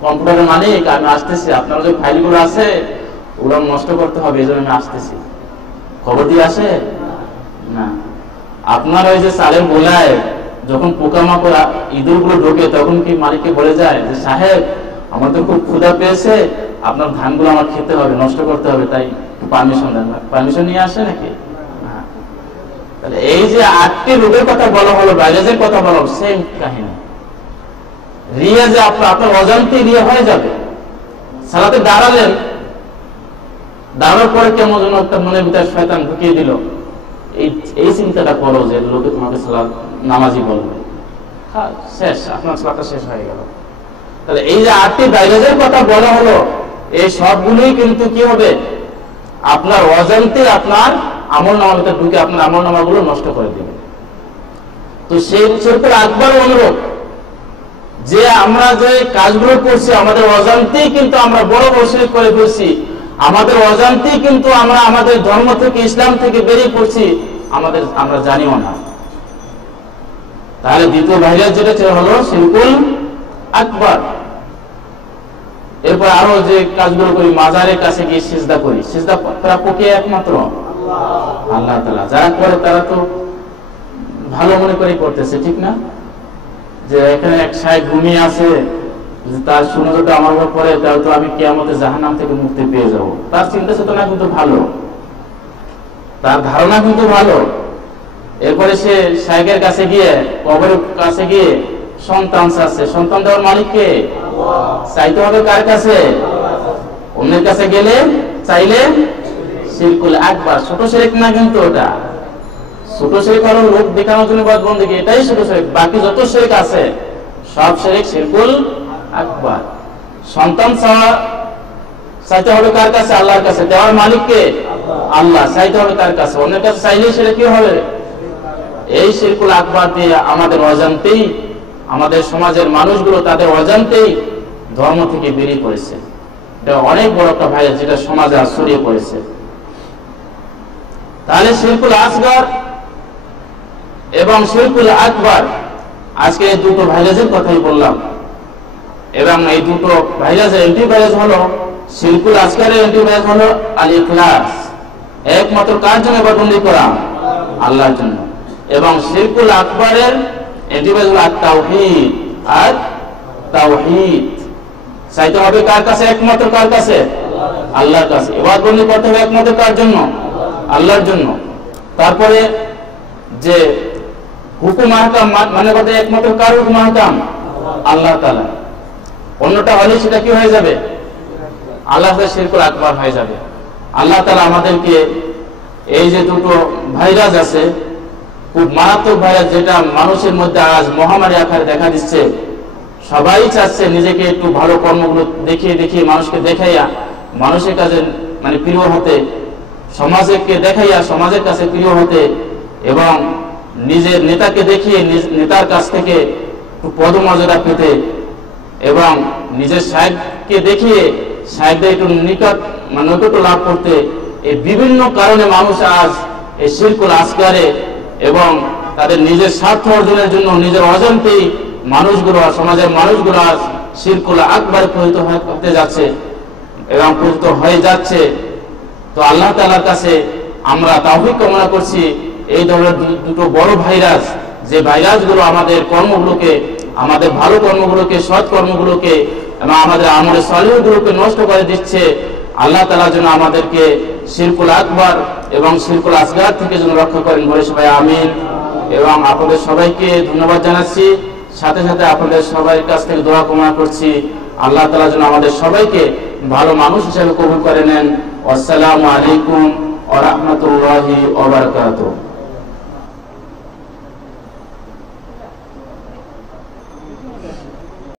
কম্পিউটারের মালিক আমি আসতেছি, আপনার যে ফাইলগুলো আছে ওগুলো নষ্ট করতে হবে, এই জন্য আমি আসতেছি, খবর দিয়ে আসে না। আপনার ওই যে চালের গোলায় যখন পোকামাকড় ইঁদুরগুলো ঢোকে তখন কি মালিককে বলে যায় যে সাহেব আমার তো খুব ক্ষুধা পেয়েছে, আপনার ধানগুলো আমার খেতে হবে, নষ্ট করতে হবে, তাই পারমিশন দেন? পারমিশন নিয়ে আসে নাকি? তাহলে এই যে 8টি রোগের কথা বলা হলো, ভাইরাসের কথা বলা হলো, সেম কাহিনী। রিয়া যে আপনার অজান্তে রিয়া হয়ে যাবে। সালাতে দাঁড়ালেন, দাঁড়ানোর পরে কেমন যেন একটা মনের ভিতরে শয়তান ঢুকিয়ে দিল, এই চিন্তাটা করো যে লোকে তোমাকে সালাত নামাজি বলবে, শেষ, আপনার সালাতটা শেষ হয়ে গেল। তাহলে এই যে 8টি ভাইরাসের কথা বলা হলো, এই সবগুলোই কিন্তু কি হবে, আপনার অজান্তে আপনার আমল নামাতে ঢুকে আপনার আমল নামাগুলো নষ্ট করে দিবে। তো সেই শিরকুল আকবার অনুরোধ যে আমরা যে কাজগুলো করছি আমাদের অজান্তেই কিন্তু আমরা বড় বড় শিরক করে ফেলছি, আমাদের অজান্তেই কিন্তু আমরা আমাদের ধর্ম থেকে, ইসলাম থেকে বেরিয়ে পড়ছি, আমরা জানিও না। তাহলে দ্বিতীয় ভাইরাস যেটা হলো শিরকুল আকবার। এরপর আরো যে কাজগুলো করি, মাজারের কাছে গিয়ে সিজদা করি, সিজদা প্রাপ্য কে? একমাত্র আল্লাহ তাআলা। যারা করে তারা তো ভালো মনে করে করতেছে, ঠিক না? যে এখানে এক শায়েখ ঘুমিয়ে আছে, তার শুনে যদি আমার উপর পড়ে তাহলে তো আমি কিয়ামতে জাহান্নাম থেকে মুক্তি পেয়ে যাব, তার চিন্তা চেতনা কিন্তু ভালো, তার ধারণা কিন্তু ভালো। এরপরে সে শায়েখের কাছে গিয়ে, কবরের কাছে গিয়ে সন্তান চাচ্ছে, সন্তান দেওয়ার মালিক কে? চাইতে হবে কার কাছে? অন্যের কাছে গেলে চাইলে শিরকুল আকবার। ছোট শিরক না কিন্তু ওটা, ছোট শিরক হলো লোক দেখানোর জন্য বাদ বন্দেগী, এটাই ছোট শিরক। বাকি যত শিরক আছে সব শিরক শিরকুল আকবার। সন্তান চাইতে হবে কার কাছে? আল্লাহর কাছে। দেওয়ার মালিক কে? আল্লাহ। চাইতে হবে কার কাছে? অন্যের কাছে চাইলে সেটা কি হবে? এই শিরকুল আকবার দিয়ে আমাদের অজান্তেই, আমাদের সমাজের মানুষগুলো তাদের অজান্তেই ধর্ম থেকে বেরিয়ে পড়েছে। এটা অনেক বড় একটা ভাইরাস যেটা সমাজে ছড়িয়ে পড়েছে। তাহলে শিরকুল আসগর এবং শিরকুল আকবার, আজকে এই দুটো ভাইরাসের কথাই বললাম। এবং এই দুটো ভাইরাসের অ্যান্টিভাইরাস হলো, শিরকুল আসগরের অ্যান্টিভাইরাস হলো আল ইখলাস, একমাত্র কার জন্য ইবাদত করা? আল্লাহর জন্য। এবং শিরকুল আকবরের অ্যান্টিভাইরাস হলো আত তাওহীদ, আর তাওহীদ চাইতে হবে কার কাছে? একমাত্র কার কাছে? আল্লাহর কাছে। ইবাদত করতে হবে একমাত্র কার জন্য? আল্লাহর জন্য। তারপরে যে হুকুম আহকাম মানে কথা, একমাত্র কার হুকুম আহকাম? আল্লাহ তাআলা। অন্যটা হলে সেটা কি হয়ে যাবে? আল্লাহর সাথে শিরকুল আকবার হয়ে যাবে। আল্লাহ তাআলা আমাদেরকে এই যে দুটো ভাইরাস আছে, খুব মারাত্মক ভাইরাস, যেটা মানুষের মধ্যে আজ মহামারী আকারে দেখা দিচ্ছে, সবাই চাচ্ছে নিজেকে একটু ভালো কর্মগুলো দেখিয়ে দেখিয়ে মানুষকে দেখাইয়া মানুষের কাছে মানে প্রিয় হতে, সমাজকে দেখাইয়া সমাজের কাছে প্রিয় হতে, এবং নিজের নেতাকে দেখিয়ে নেতার কাছ থেকে একটু পদমর্যাদা পেতে, এবং নিজের সাহেবকে দেখিয়ে সাহেবদের একটু নৈকট্য লাভ করতে, এই বিভিন্ন কারণে মানুষ আজ এই শিরকুল আসগরে এবং তাদের নিজের স্বার্থ অর্জনের জন্য নিজের অজান্তেই মানুষগুলো, সমাজের মানুষগুলো আজ শিরকুল আকবার পরিণত হতে যাচ্ছে এবং পরিণত হয়ে যাচ্ছে। তো আল্লাহ তাআলার কাছে আমরা তাওফিক কামনা করছি, এই ধরনের দুটো বড় ভাইরাস, যে ভাইরাসগুলো আমাদের কর্মগুলোকে, আমাদের ভালো কর্মগুলোকে, সৎ কর্মগুলোকে এবং আমাদের আমলের সালিহগুলোকে নষ্ট করে দিচ্ছে, আল্লাহ তাআলা যেন আমাদেরকে শিরকুল আকবার এবং শিরকুল আসগর থেকে যেন রক্ষা করেন, বলে সবাই আমিন। এবং আপনাদের সবাইকে ধন্যবাদ জানাচ্ছি, সাথে সাথে আপনাদের সবাই কাছ থেকে দোয়া কামনা করছি, আল্লাহ তাআলা যেন আমাদের সবাইকে ভালো মানুষ হিসেবে কবুল করে নেন। আসসালামু আলাইকুম ওয়া রাহমাতুল্লাহি ওয়া বারাকাতুহু।